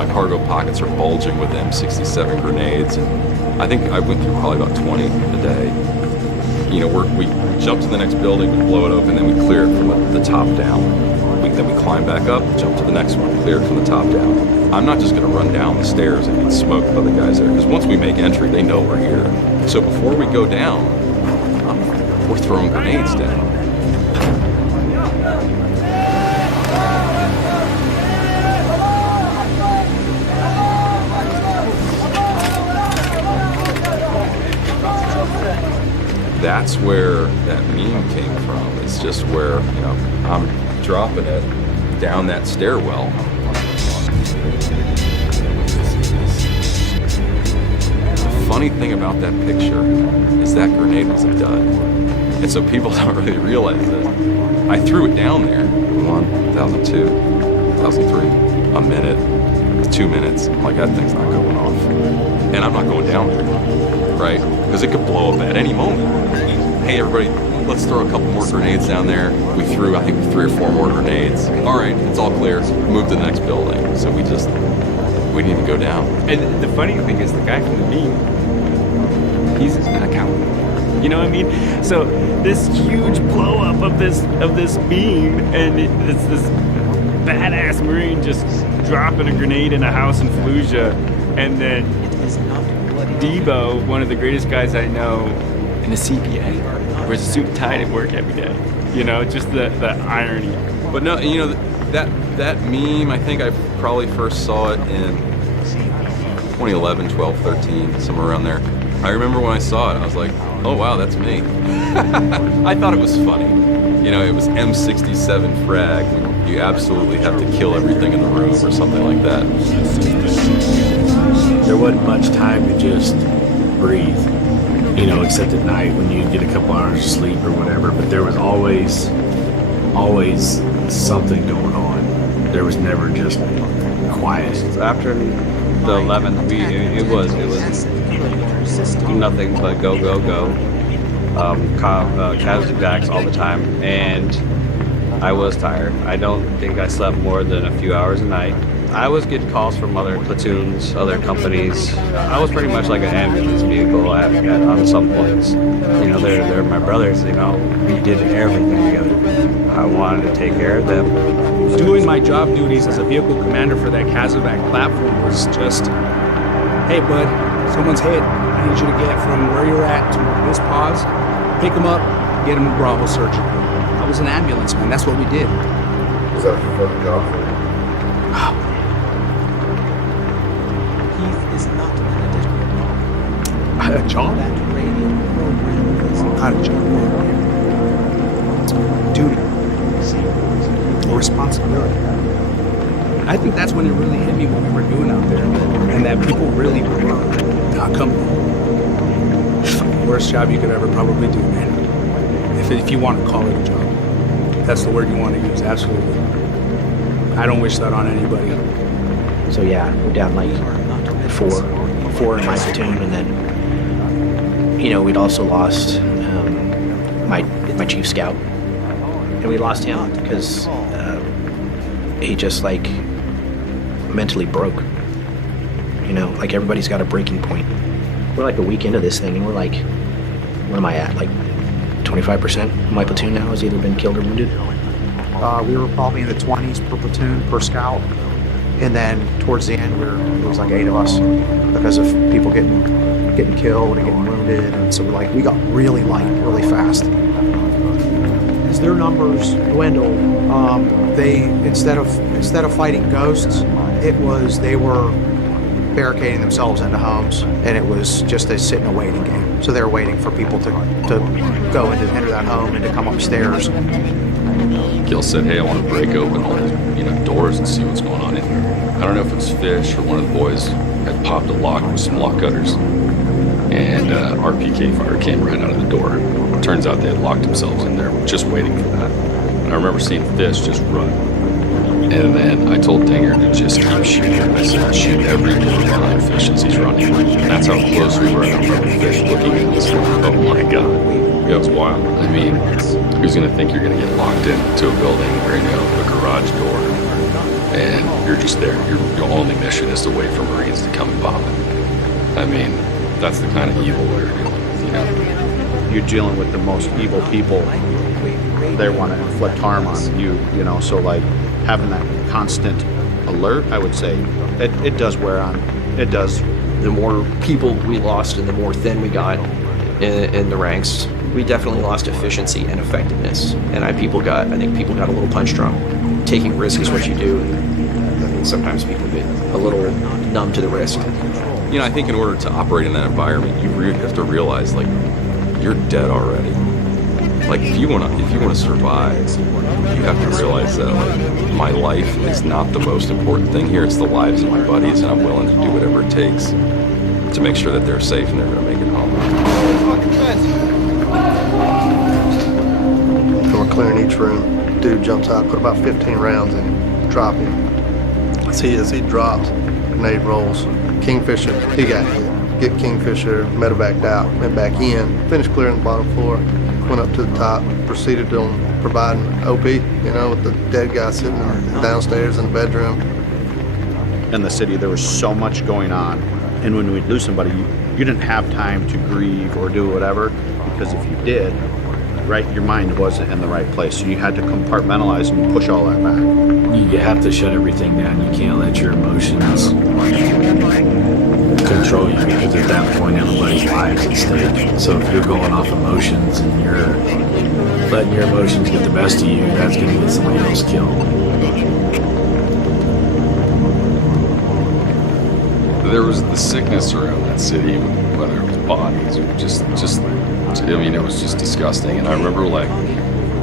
cargo pockets are bulging with M67 grenades. And I think I went through probably about 20 a day. you know, we jump to the next building, we blow it open, then we clear it from the top down. Then we climb back up, jump to the next one, clear it from the top down. I'm not just going to run down the stairs and get smoked by the guys there, because once we make entry, they know we're here. So before we go down, we're throwing grenades down. That's where that meme came from. It's just where, you know, I'm dropping it down that stairwell. The funny thing about that picture is that grenade was a dud. And so people don't really realize it. I threw it down there. 1,002, 1,003, a minute, 2 minutes. I'm like, that thing's not going off. And I'm not going down there, right? Because it could blow up at any moment. Hey, everybody, let's throw a couple more grenades down there. We threw, I think, 3 or 4 more grenades. All right, it's all clear. Move to the next building. So we didn't even go down. And the funny thing is, the guy from the meme, he's an accountant. You know what I mean? So this huge blow up of this beam, and it's this badass Marine just dropping a grenade in a house in Fallujah, and then Debo, one of the greatest guys I know, in a CPA, wears a suit and tie at work every day. You know, just the irony. But no, you know, that meme, I think I probably first saw it in 2011, 12, 13, somewhere around there. I remember when I saw it, I was like, oh wow, that's me. I thought it was funny. You know, it was M67 frag. You absolutely have to kill everything in the room or something like that. There wasn't much time to just breathe, you know, except at night when you get a couple hours of sleep or whatever. But there was always something going on. There was never just quiet. After the 11th, it was nothing but go. Casualty attacks all the time, and I was tired. I don't think I slept more than a few hours a night. I was getting calls from other platoons, other companies. I was pretty much like an ambulance vehicle on some points. You know, they're my brothers, you know. We did everything together. I wanted to take care of them. Doing my job duties as a vehicle commander for that Casevac platform was just, hey bud, someone's hit. I need you to get from where you're at to this pause, pick them up, get them to Bravo surgery. I was an ambulance man, that's what we did. Was that a fun job for you? Heath is not A job? that radio program is Not a job. Duty. A responsibility. I think that's when it really hit me what we were doing out there, and that people really were not coming. Worst job you could ever probably do, man. If you want to call it a job, that's the word you want to use. Absolutely. I don't wish that on anybody. So yeah, we're down like four in my platoon, and then you know we'd also lost my chief scout, and we lost him because he just like mentally broke. You know, like everybody's got a breaking point. We're like a week into this thing, and we're like, what am I at? Like 25% of my platoon now has either been killed or wounded. We were probably in the 20s per platoon, per scout. And then towards the end, it was like 8 of us because of people getting killed and getting wounded. And so we got really light really fast. As their numbers dwindle, they instead of fighting ghosts, they were barricading themselves into homes, and it was just a sit and a waiting game. So they were waiting for people to go and to enter that home and to come upstairs. Gil said, hey, I want to break open all the doors and see what's going on in here. I don't know if it's Fish or one of the boys had popped a lock with some lock cutters, and our PK fire came right out of the door. Turns out they had locked themselves in there just waiting for that. And I remember seeing Fish just run. And then I told Dinger to just keep shooting. I said, shoot every door behind Fish as he's running. And that's how close we were. I remember Fish looking at this going, oh my God. It was wild. I mean, who's going to think you're going to get locked into a building or, a garage door, and you're just there. Your only mission is to wait for Marines to come and pop it. I mean, that's the kind of evil we're doing, you're dealing with the most evil people. They want to inflict harm on you, you know. So like having that constant alert, I would say, it does wear on. It does. The more people we lost and the more thin we got in the ranks, we definitely lost efficiency and effectiveness. And I think people got a little punch drunk. Taking risk is what you do. And sometimes people get a little numb to the risk. You know, I think in order to operate in that environment, you have to realize, like, you're dead already. Like, if you want to survive, you have to realize that, like, my life is not the most important thing here. It's the lives of my buddies, and I'm willing to do whatever it takes to make sure that they're safe and they're going to make it home. So we're clearing each room. Dude jumps out, put about 15 rounds in, drop him. As he drops, grenade rolls. Kingfisher, he got hit. Get Kingfisher, medevaced out, went back in, finished clearing the bottom floor, went up to the top, proceeded on providing OP, you know, with the dead guy sitting downstairs in the bedroom. In the city, there was so much going on. And when we'd lose somebody, you didn't have time to grieve or do whatever, because if you did, right, your mind wasn't in the right place. So you had to compartmentalize and push all that back. You have to shut everything down. You can't let your emotions control you, because at that point everybody's lives at stake. So if you're going off emotions and you're letting your emotions get the best of you, that's going to get somebody else killed. There was the sickness around that city, whether it was bodies or just I mean, it was just disgusting. And I remember, like,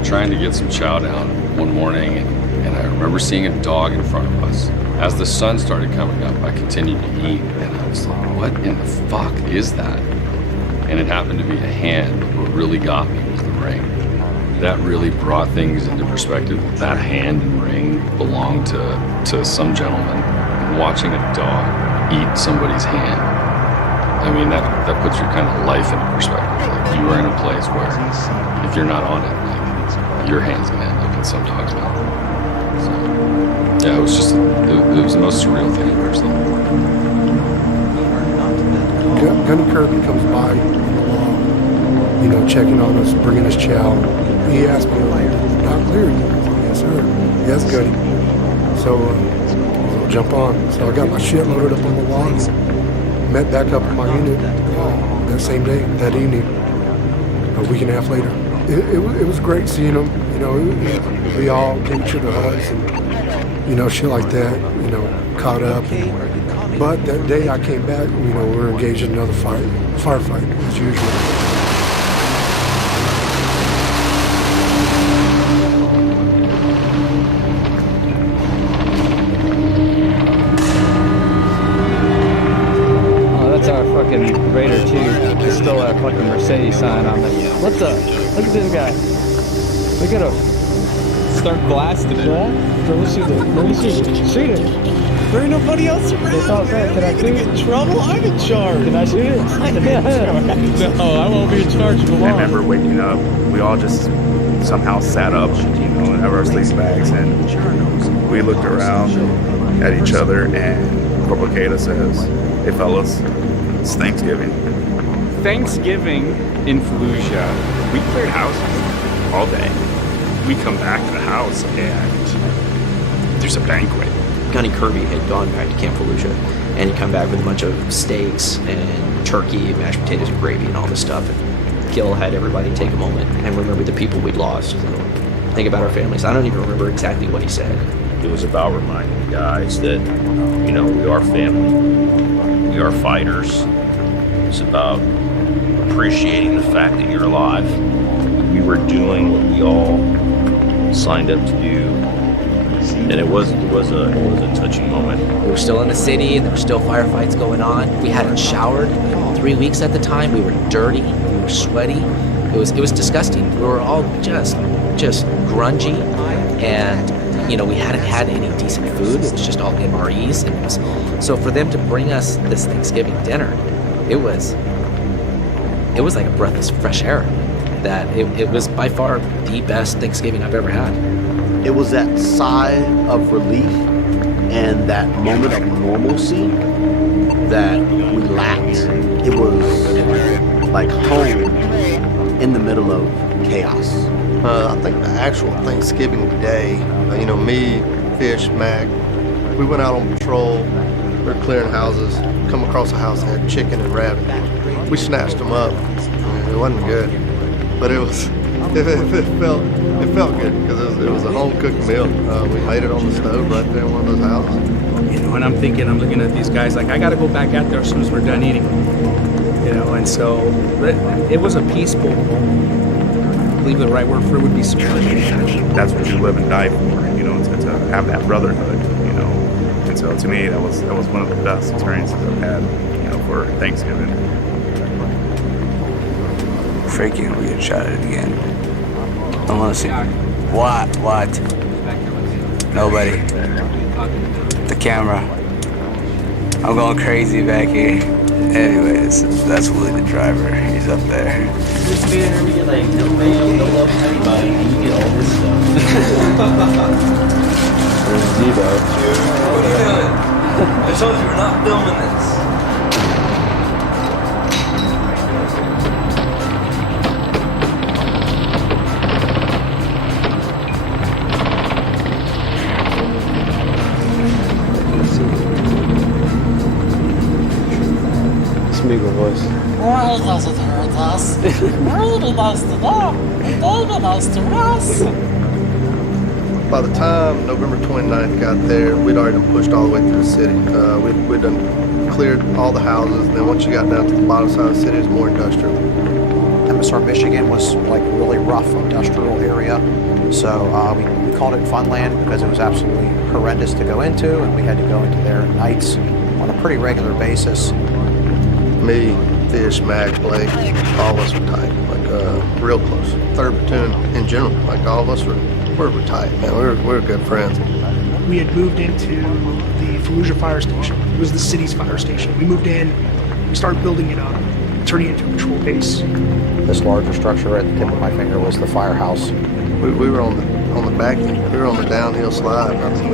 trying to get some chow down one morning, and I remember seeing a dog in front of us. As the sun started coming up, I continued to eat, and I was like, what in the fuck is that? And it happened to be a hand, but what really got me was the ring. That really brought things into perspective. That hand and ring belonged to some gentleman. And watching a dog eat somebody's hand, I mean, that puts your kind of life into perspective. Like, you are in a place where if you're not on it, like, your hand's gonna end up in some dog's mouth. So, yeah, it was just, it was the most surreal thing I've ever seen. Gunny Kirby comes by, you know, checking on us, bringing us chow. He asked me, Doc Leary? Yes, sir. Yes, Gunny. So, we'll jump on. So I got my shit loaded up on the logs. Met back up in my unit that same day, that evening, a week and a half later. It was great seeing them. You know, we all gave each other hugs and, you know, shit like that, you know, caught up. But that day I came back, you know, we were engaged in another firefight, as usual. Raider 2 is still that fucking Mercedes sign on there. What the? Look at this guy. Look at him. Start blasting it. Yeah? Let me see it. Shoot it. There ain't nobody else around. Can I shoot it? In trouble? I'm in charge. Can I shoot it? I'm in charge. No, I won't be in charge for long. I remember waking up. We all just somehow sat up, you know, and have our sleeping bags, and we looked around at each other, and Corporal Cada says, "Hey fellas, it's Thanksgiving." Thanksgiving in Fallujah, we cleared houses all day. We come back to the house and there's a banquet. Gunny Kirby had gone back to Camp Fallujah, and he'd come back with a bunch of steaks and turkey and mashed potatoes and gravy and all this stuff. And Gil had everybody take a moment and remember the people we'd lost. So think about our families. I don't even remember exactly what he said. It was about reminding the guys that, you know, we are family. We are fighters. It's about appreciating the fact that you're alive. We were doing what we all signed up to do, and it was a touching moment. We were still in the city, and there were still firefights going on. We hadn't showered in 3 weeks at the time. We were dirty. We were sweaty. It was disgusting. We were all just grungy, and you know, we hadn't had any decent food. It was just all MREs, and it was, so for them to bring us this Thanksgiving dinner, it was like a breath of fresh air. That it was by far the best Thanksgiving I've ever had. It was that sigh of relief and that moment of normalcy that we lacked. It was like home in the middle of chaos? I think the actual Thanksgiving day, me, Fish, Mac, we went out on patrol. We were clearing houses, come across a house that had chicken and rabbit. We snatched them up. It wasn't good, but it felt good because it was a home-cooked meal. We made it on the stove right there in one of those houses. And I'm looking at these guys like, I got to go back out there as soon as we're done eating. And so it was a peaceful moment. I believe the right word for it would be security. That's what you live and die for, to have that brotherhood, And so to me, that was one of the best experiences I've had, for Thanksgiving. Freaking, we get shot at again. I want to see. What? Nobody. The camera. I'm going crazy back here. Anyways, that's Willie the driver. He's up there. This video, we get like no mail, no love from anybody, and you get all this stuff. There's Debo. What are you doing? I told you we're not filming this. Smeagol voice. Why does it hurt us? Really nice to them. They've nice to us. By the time November 29th got there, we'd already done pushed all the way through the city. We'd done cleared all the houses, and then once you got down to the bottom side of the city, it was more industrial. MSR Michigan was like a really rough industrial area, so we called it Funland because it was absolutely horrendous to go into, and we had to go into there at nights on a pretty regular basis. Me, Fish, Mac, Blake, all of us were tight, like real close. 3rd Platoon in general, like all of us were tight, man. We were good friends. We had moved into the Fallujah fire station. It was the city's fire station. We moved in, we started building it up, turning it into a patrol base. This larger structure at the tip of my finger was the firehouse. We were on the back end. We were on the downhill slide. I mean,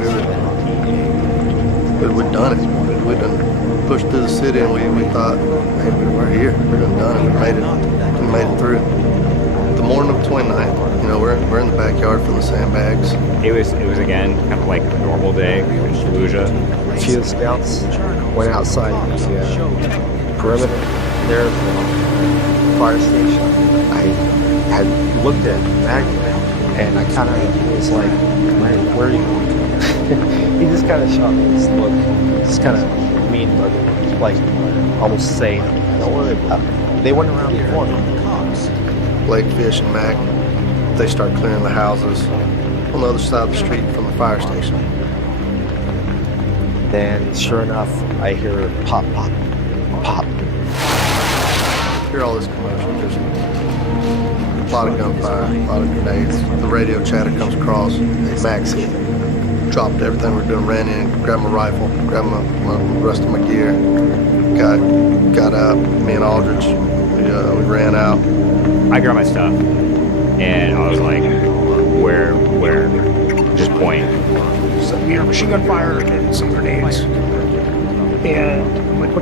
we'd done it. We'd done pushed through the city, and we thought, hey, we're here. We're done it. We made it through. The morning of the 29th, we're in the backyard from the sandbags. It was again kind of like a normal day in Fallujah. A few of the scouts went outside the perimeter there at the fire station. I had looked at Maggie, and I kind of was like, where are you going? He just kind of shot me this look, just kind of mean look, like almost saying, don't worry about it. They went around the corner. Blake, Fish, and Mac, they start clearing the houses on the other side of the street from the fire station. Then, sure enough, I hear pop, pop, pop. Hear all this commotion, just a lot of gunfire, a lot of grenades. The radio chatter comes across, and Mac's hit. Dropped everything we're doing, ran in, grabbed my rifle, grabbed my rest of my gear, got out, me and Aldridge, we ran out. I grabbed my stuff, and I was like, where? Just point. So we heard machine gun fire and some grenades. And I'm like,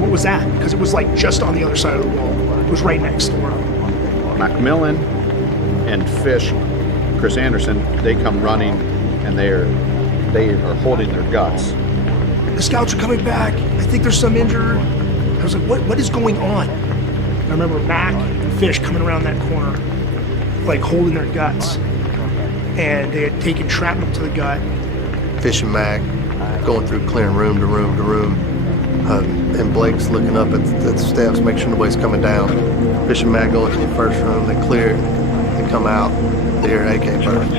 what was that? Because it was like just on the other side of the wall. It was right next door. Macmillan and Fish, Chris Anderson, they come running, and they are holding their guts. The scouts are coming back. I think there's some injured. I was like, what is going on? I remember Mac and Fish coming around that corner, like holding their guts. And they had taken shrapnel to the gut. Fish and Mac going through clearing room to room to room. And Blake's looking up at the steps, making sure nobody's coming down. Fish and Mac going to the first room, they clear it, they come out, they hear AK burst.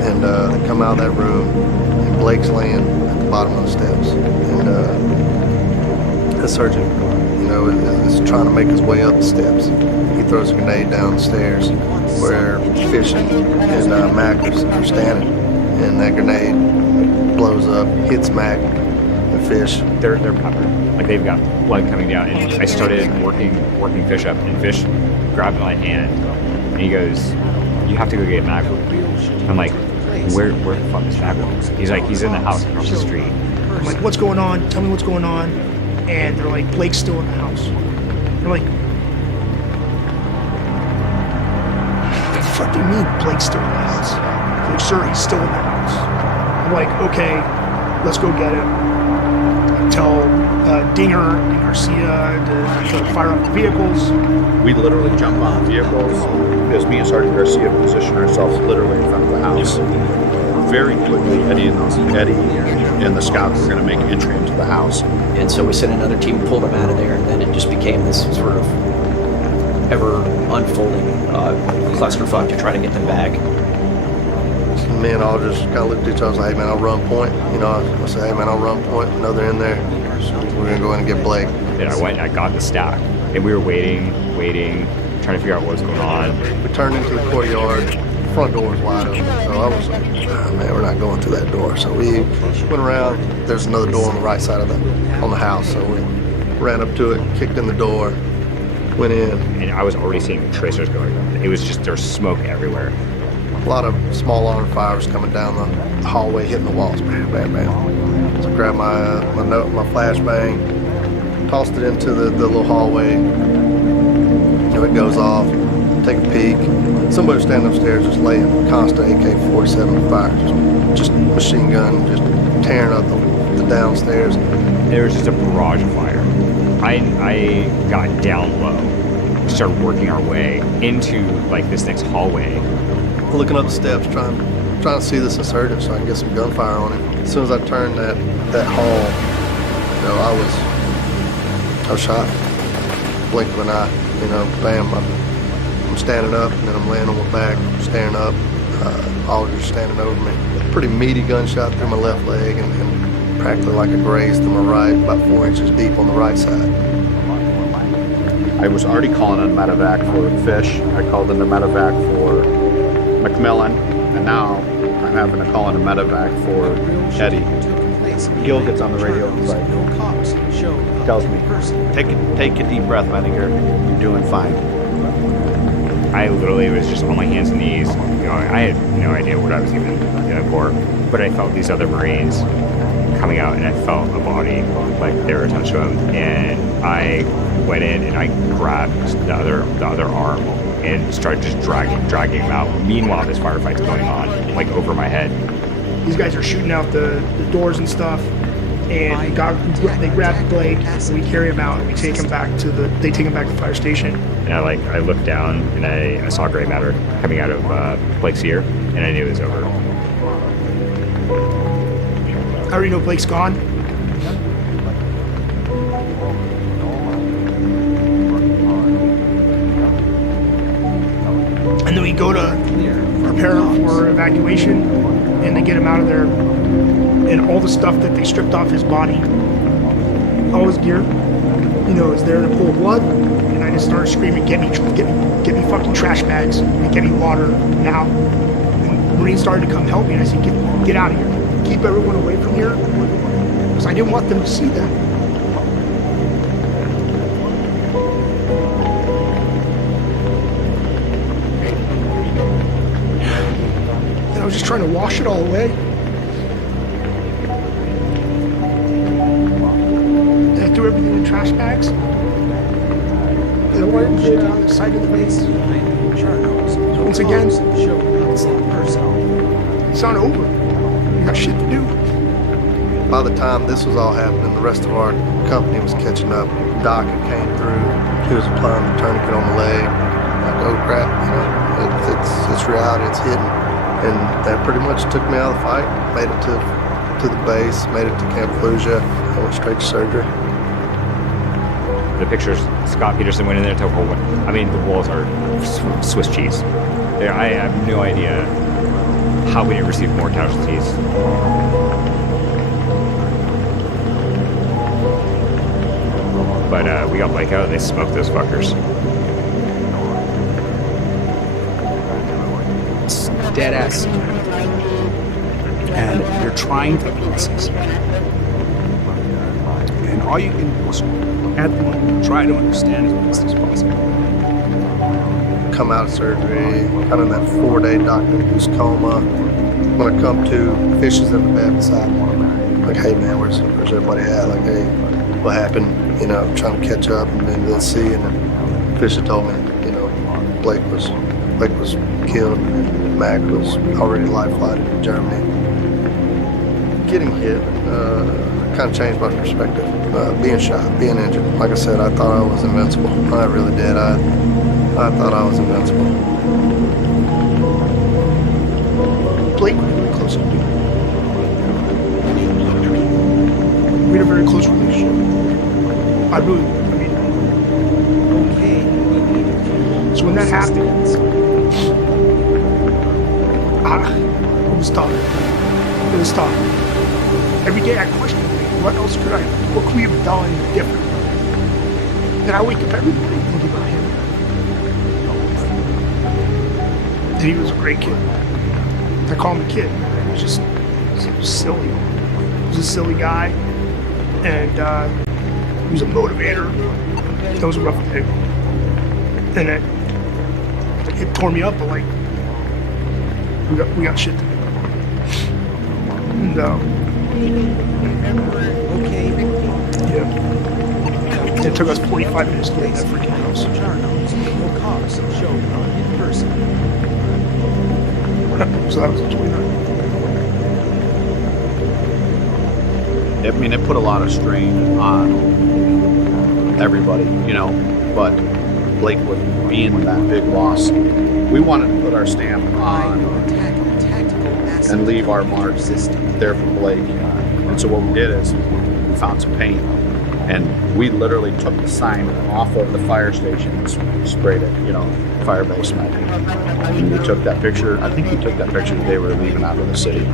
And they come out of that room, and Blake's laying at the bottom of the steps. And the sergeant, is trying to make his way up the steps. He throws a grenade down the stairs where Fish and Mac are standing. And that grenade blows up, hits Mac and Fish. They're covered. Like they've got blood coming down. And I started working Fish up, and Fish grabbed my hand, and he goes, "You have to go get Mac." I'm like, where the fuck is Mac? He's like, he's in the house across the street. I'm like, what's going on? Tell me what's going on. And they're like, Blake's still in the house. They're like, fuck do you mean Blake's still in the house? He's like, sir, he's still in the house. I'm like, okay, let's go get him. I tell Dinger and Garcia to fire up the vehicles. We literally jump on vehicles because me and Sergeant Garcia position ourselves literally in front of the house. Very quickly, Eddie and the scouts were going to make entry into the house. And so we sent another team, pulled them out of there, and then it just became this sort of ever unfolding clusterfuck to try to get them back. Me and all just kind of looked at each other. I was like, hey man, I'll run point. You know, I said, hey man, I'll run point. I know they're in there. So we're gonna go in and get Blake. And I went and I got the stack. And we were waiting, trying to figure out what was going on. We turned into the courtyard. Front door was wide open. So I was like, oh, man, we're not going through that door. So we went around. There's another door on the right side of on the house. So we ran up to it, kicked in the door, went in. And I was already seeing tracers going on. It was just, there's smoke everywhere. A lot of small arm fires coming down the hallway, hitting the walls. Bam, bam, bam. So I grabbed my flashbang, tossed it into the little hallway. You know, it goes off. Take a peek. Somebody was standing upstairs just laying constant AK-47 fire. Just machine gun, just tearing up the downstairs. There was just a barrage of fire. I got down low, started working our way into like this next hallway. Looking up the steps, trying to see this insurgent so I can get some gunfire on him. As soon as I turned that hall, you know, I was shot. Blink of an eye, you know, bam. I'm standing up, and then I'm laying on my back, staring up. Alders standing over me. A pretty meaty gunshot through my left leg, and practically like a graze through my right, about 4 inches deep on the right side. I was already calling in medevac for Fish. I called in the medevac for McMillan, and now I'm having to call in a medevac for Eddie. Gil gets on the radio and tells me, take a deep breath, Medinger. You're doing fine. I literally was just on my hands and knees. You know, I had no idea what I was even for, but I felt these other Marines coming out, and I felt a body, like they were attached to him, and I went in and I grabbed the other arm and started just dragging him out. Meanwhile, this firefight's going on, like over my head. These guys are shooting out the doors and stuff, and they grab Blake, we carry him out, and we take him back to the fire station. And I looked down and I saw gray matter coming out of Blake's ear, and I knew it was over. I already know Blake's gone. And then we go to prepare for evacuation, and they get him out of there. And all the stuff that they stripped off his body, all his gear, you know, is there in a pool of blood. And I just started screaming, get me fucking trash bags and get me water now. And the Marines started to come help me, and I said, get out of here. Keep everyone away from here, because I didn't want them to see that. And I was just trying to wash it all away. And I threw everything in trash bags. And I wanted to get it on the side of the base. Once again, it's not over. We got shit to do. By the time this was all happening, the rest of our company was catching up. Doc came through. He was applying the tourniquet on the leg. Like, oh crap, you know, it's reality, it's hidden. And that pretty much took me out of the fight. Made it to the base, made it to Camp Fallujah. I went straight to surgery. The pictures, Scott Peterson went in there to hold one. I mean, the walls are Swiss cheese. I have no idea how we didn't receive more casualties. But we got Blake out, they smoked those fuckers. It's dead ass. And you're trying to process. And all you can do is, at the moment, try to understand as best as possible. Come out of surgery, kind of in that 4-day doctor-induced coma. When I come to, Fish is in the bed beside me. Like, hey man, where's everybody at? Like, hey, what happened? You know, trying to catch up and then see. And then Fish had told me, you know, Blake was Blake was killed, and Mac was already life-flighted in Germany. Getting hit kind of changed my perspective. Being shot, being injured. Like I said, I thought I was invincible. I really did. I thought I was invincible. Blake was really close to me. We had a very close relationship. So when that happened, it was tough. It was tough. Every day I questioned what else could what could we have done different? And I wake up every morning thinking about him. And he was a great kid. I call him a kid. He was just silly. He was a silly guy. And he was a motivator. That was a rough day. And it tore me up, but like, we got shit to do. And yeah. It took us 45 minutes to get that freaking house. So that was the 29th. I mean, it put a lot of strain on everybody, you know, but Blake with being that big loss, we wanted to put our stamp on and leave our mark there for Blake. And so what we did is we found some paint and we literally took the sign off of the fire station and sprayed it, you know, fire basement. And we took that picture, I think we took that picture the day we were leaving out of the city.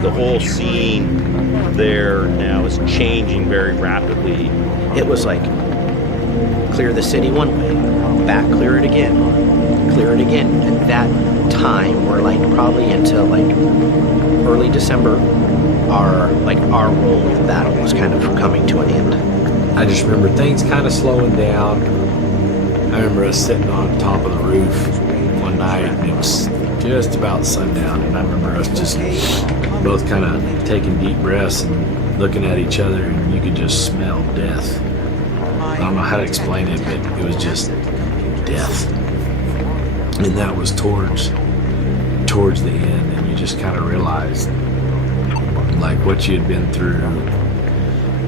The whole scene there now is changing very rapidly. It was like, clear the city one way, back clear it again. At that time, we're like probably until like early December, our role in battle was kind of coming to an end. I just remember things kind of slowing down. I remember us sitting on top of the roof one night, and it was just about sundown, and I remember us just both kind of taking deep breaths and looking at each other, and you could just smell death. I don't know how to explain it, but it was just death. And that was towards the end, and you just kind of realized like what you had been through,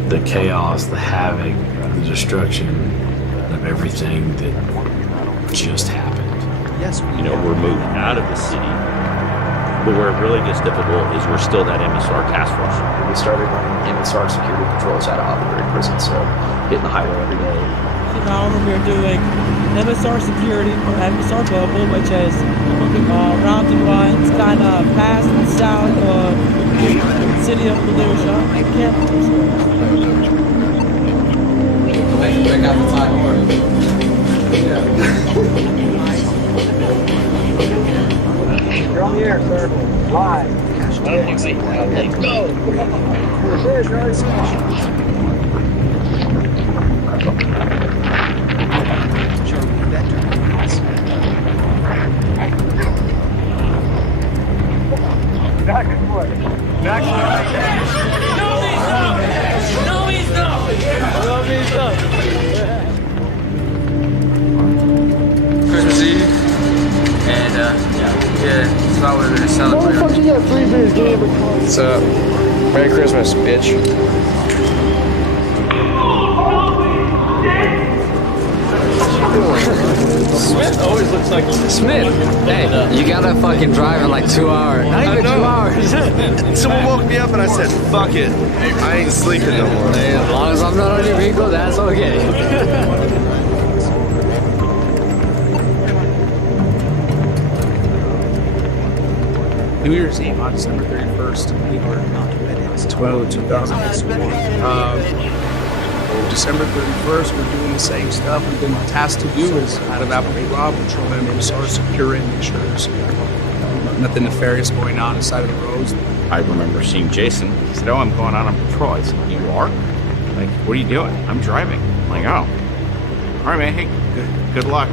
the chaos, the havoc, the destruction of everything that just happened. You know, we're moving out of the city, but where it really gets difficult is we're still that MSR task force. We started running MSR security patrols out of Auburn prison, so hitting the highway every day. Now we're doing MSR security or MSR bubble, which is rounding lines kind of past and south of the city of Volusia. Break out the time order. You're on the air, sir. Live. Let's go. Christmas Eve, and it's not what we're gonna celebrate. Motherfucker, you got 3 beers, game. What's up? Merry Christmas, bitch. Smith always looks like Smith. Hey, you gotta fucking drive in like 2 hours. Not even 2 hours. Someone woke me up and I said, fuck it. I ain't sleeping no more. Hey, as long as I'm not on your vehicle, that's okay. New Year's Eve on December 31st. We were 2004. December 31st, we're doing the same stuff we've been tasked to do as out of Applegate Rob, patrolling MSR, securing, make sure there's nothing nefarious going on inside of the roads. I remember seeing Jason. He said, "Oh, I'm going out on patrol." I said, "You are? Like, what are you doing?" "I'm driving." I'm like, "Oh, all right, man. Hey, good luck."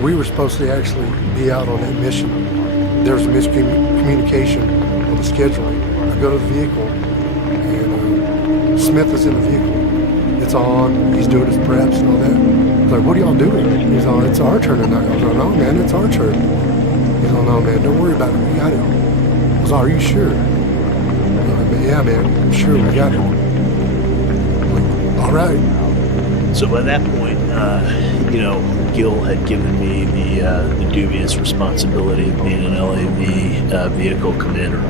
We were supposed to actually be out on that mission. There was a miscommunication on the scheduling. I go to the vehicle, and Smith is in the vehicle. It's on. He's doing his preps and all that. I was like, what are y'all doing? He's like, it's our turn tonight. I was like, no, man, it's our turn. He's like, no, man, don't worry about it. We got it. I was like, are you sure? I was like, yeah, man, I'm sure we got it. All right. So by that point, Gil had given me the dubious responsibility of being an LAV vehicle commander.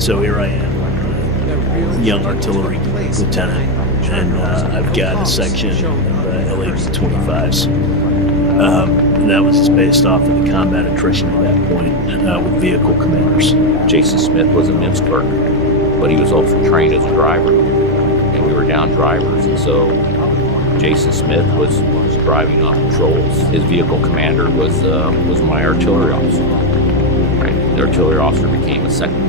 So here I am, young artillery lieutenant, and I've got a section of LAV 25s. And that was just based off of the combat attrition at that point with vehicle commanders. Jason Smith was a NIMS clerk, but he was also trained as a driver, and we were down drivers, and so Jason Smith was driving on patrols. His vehicle commander was my artillery officer. Right, the artillery officer became a second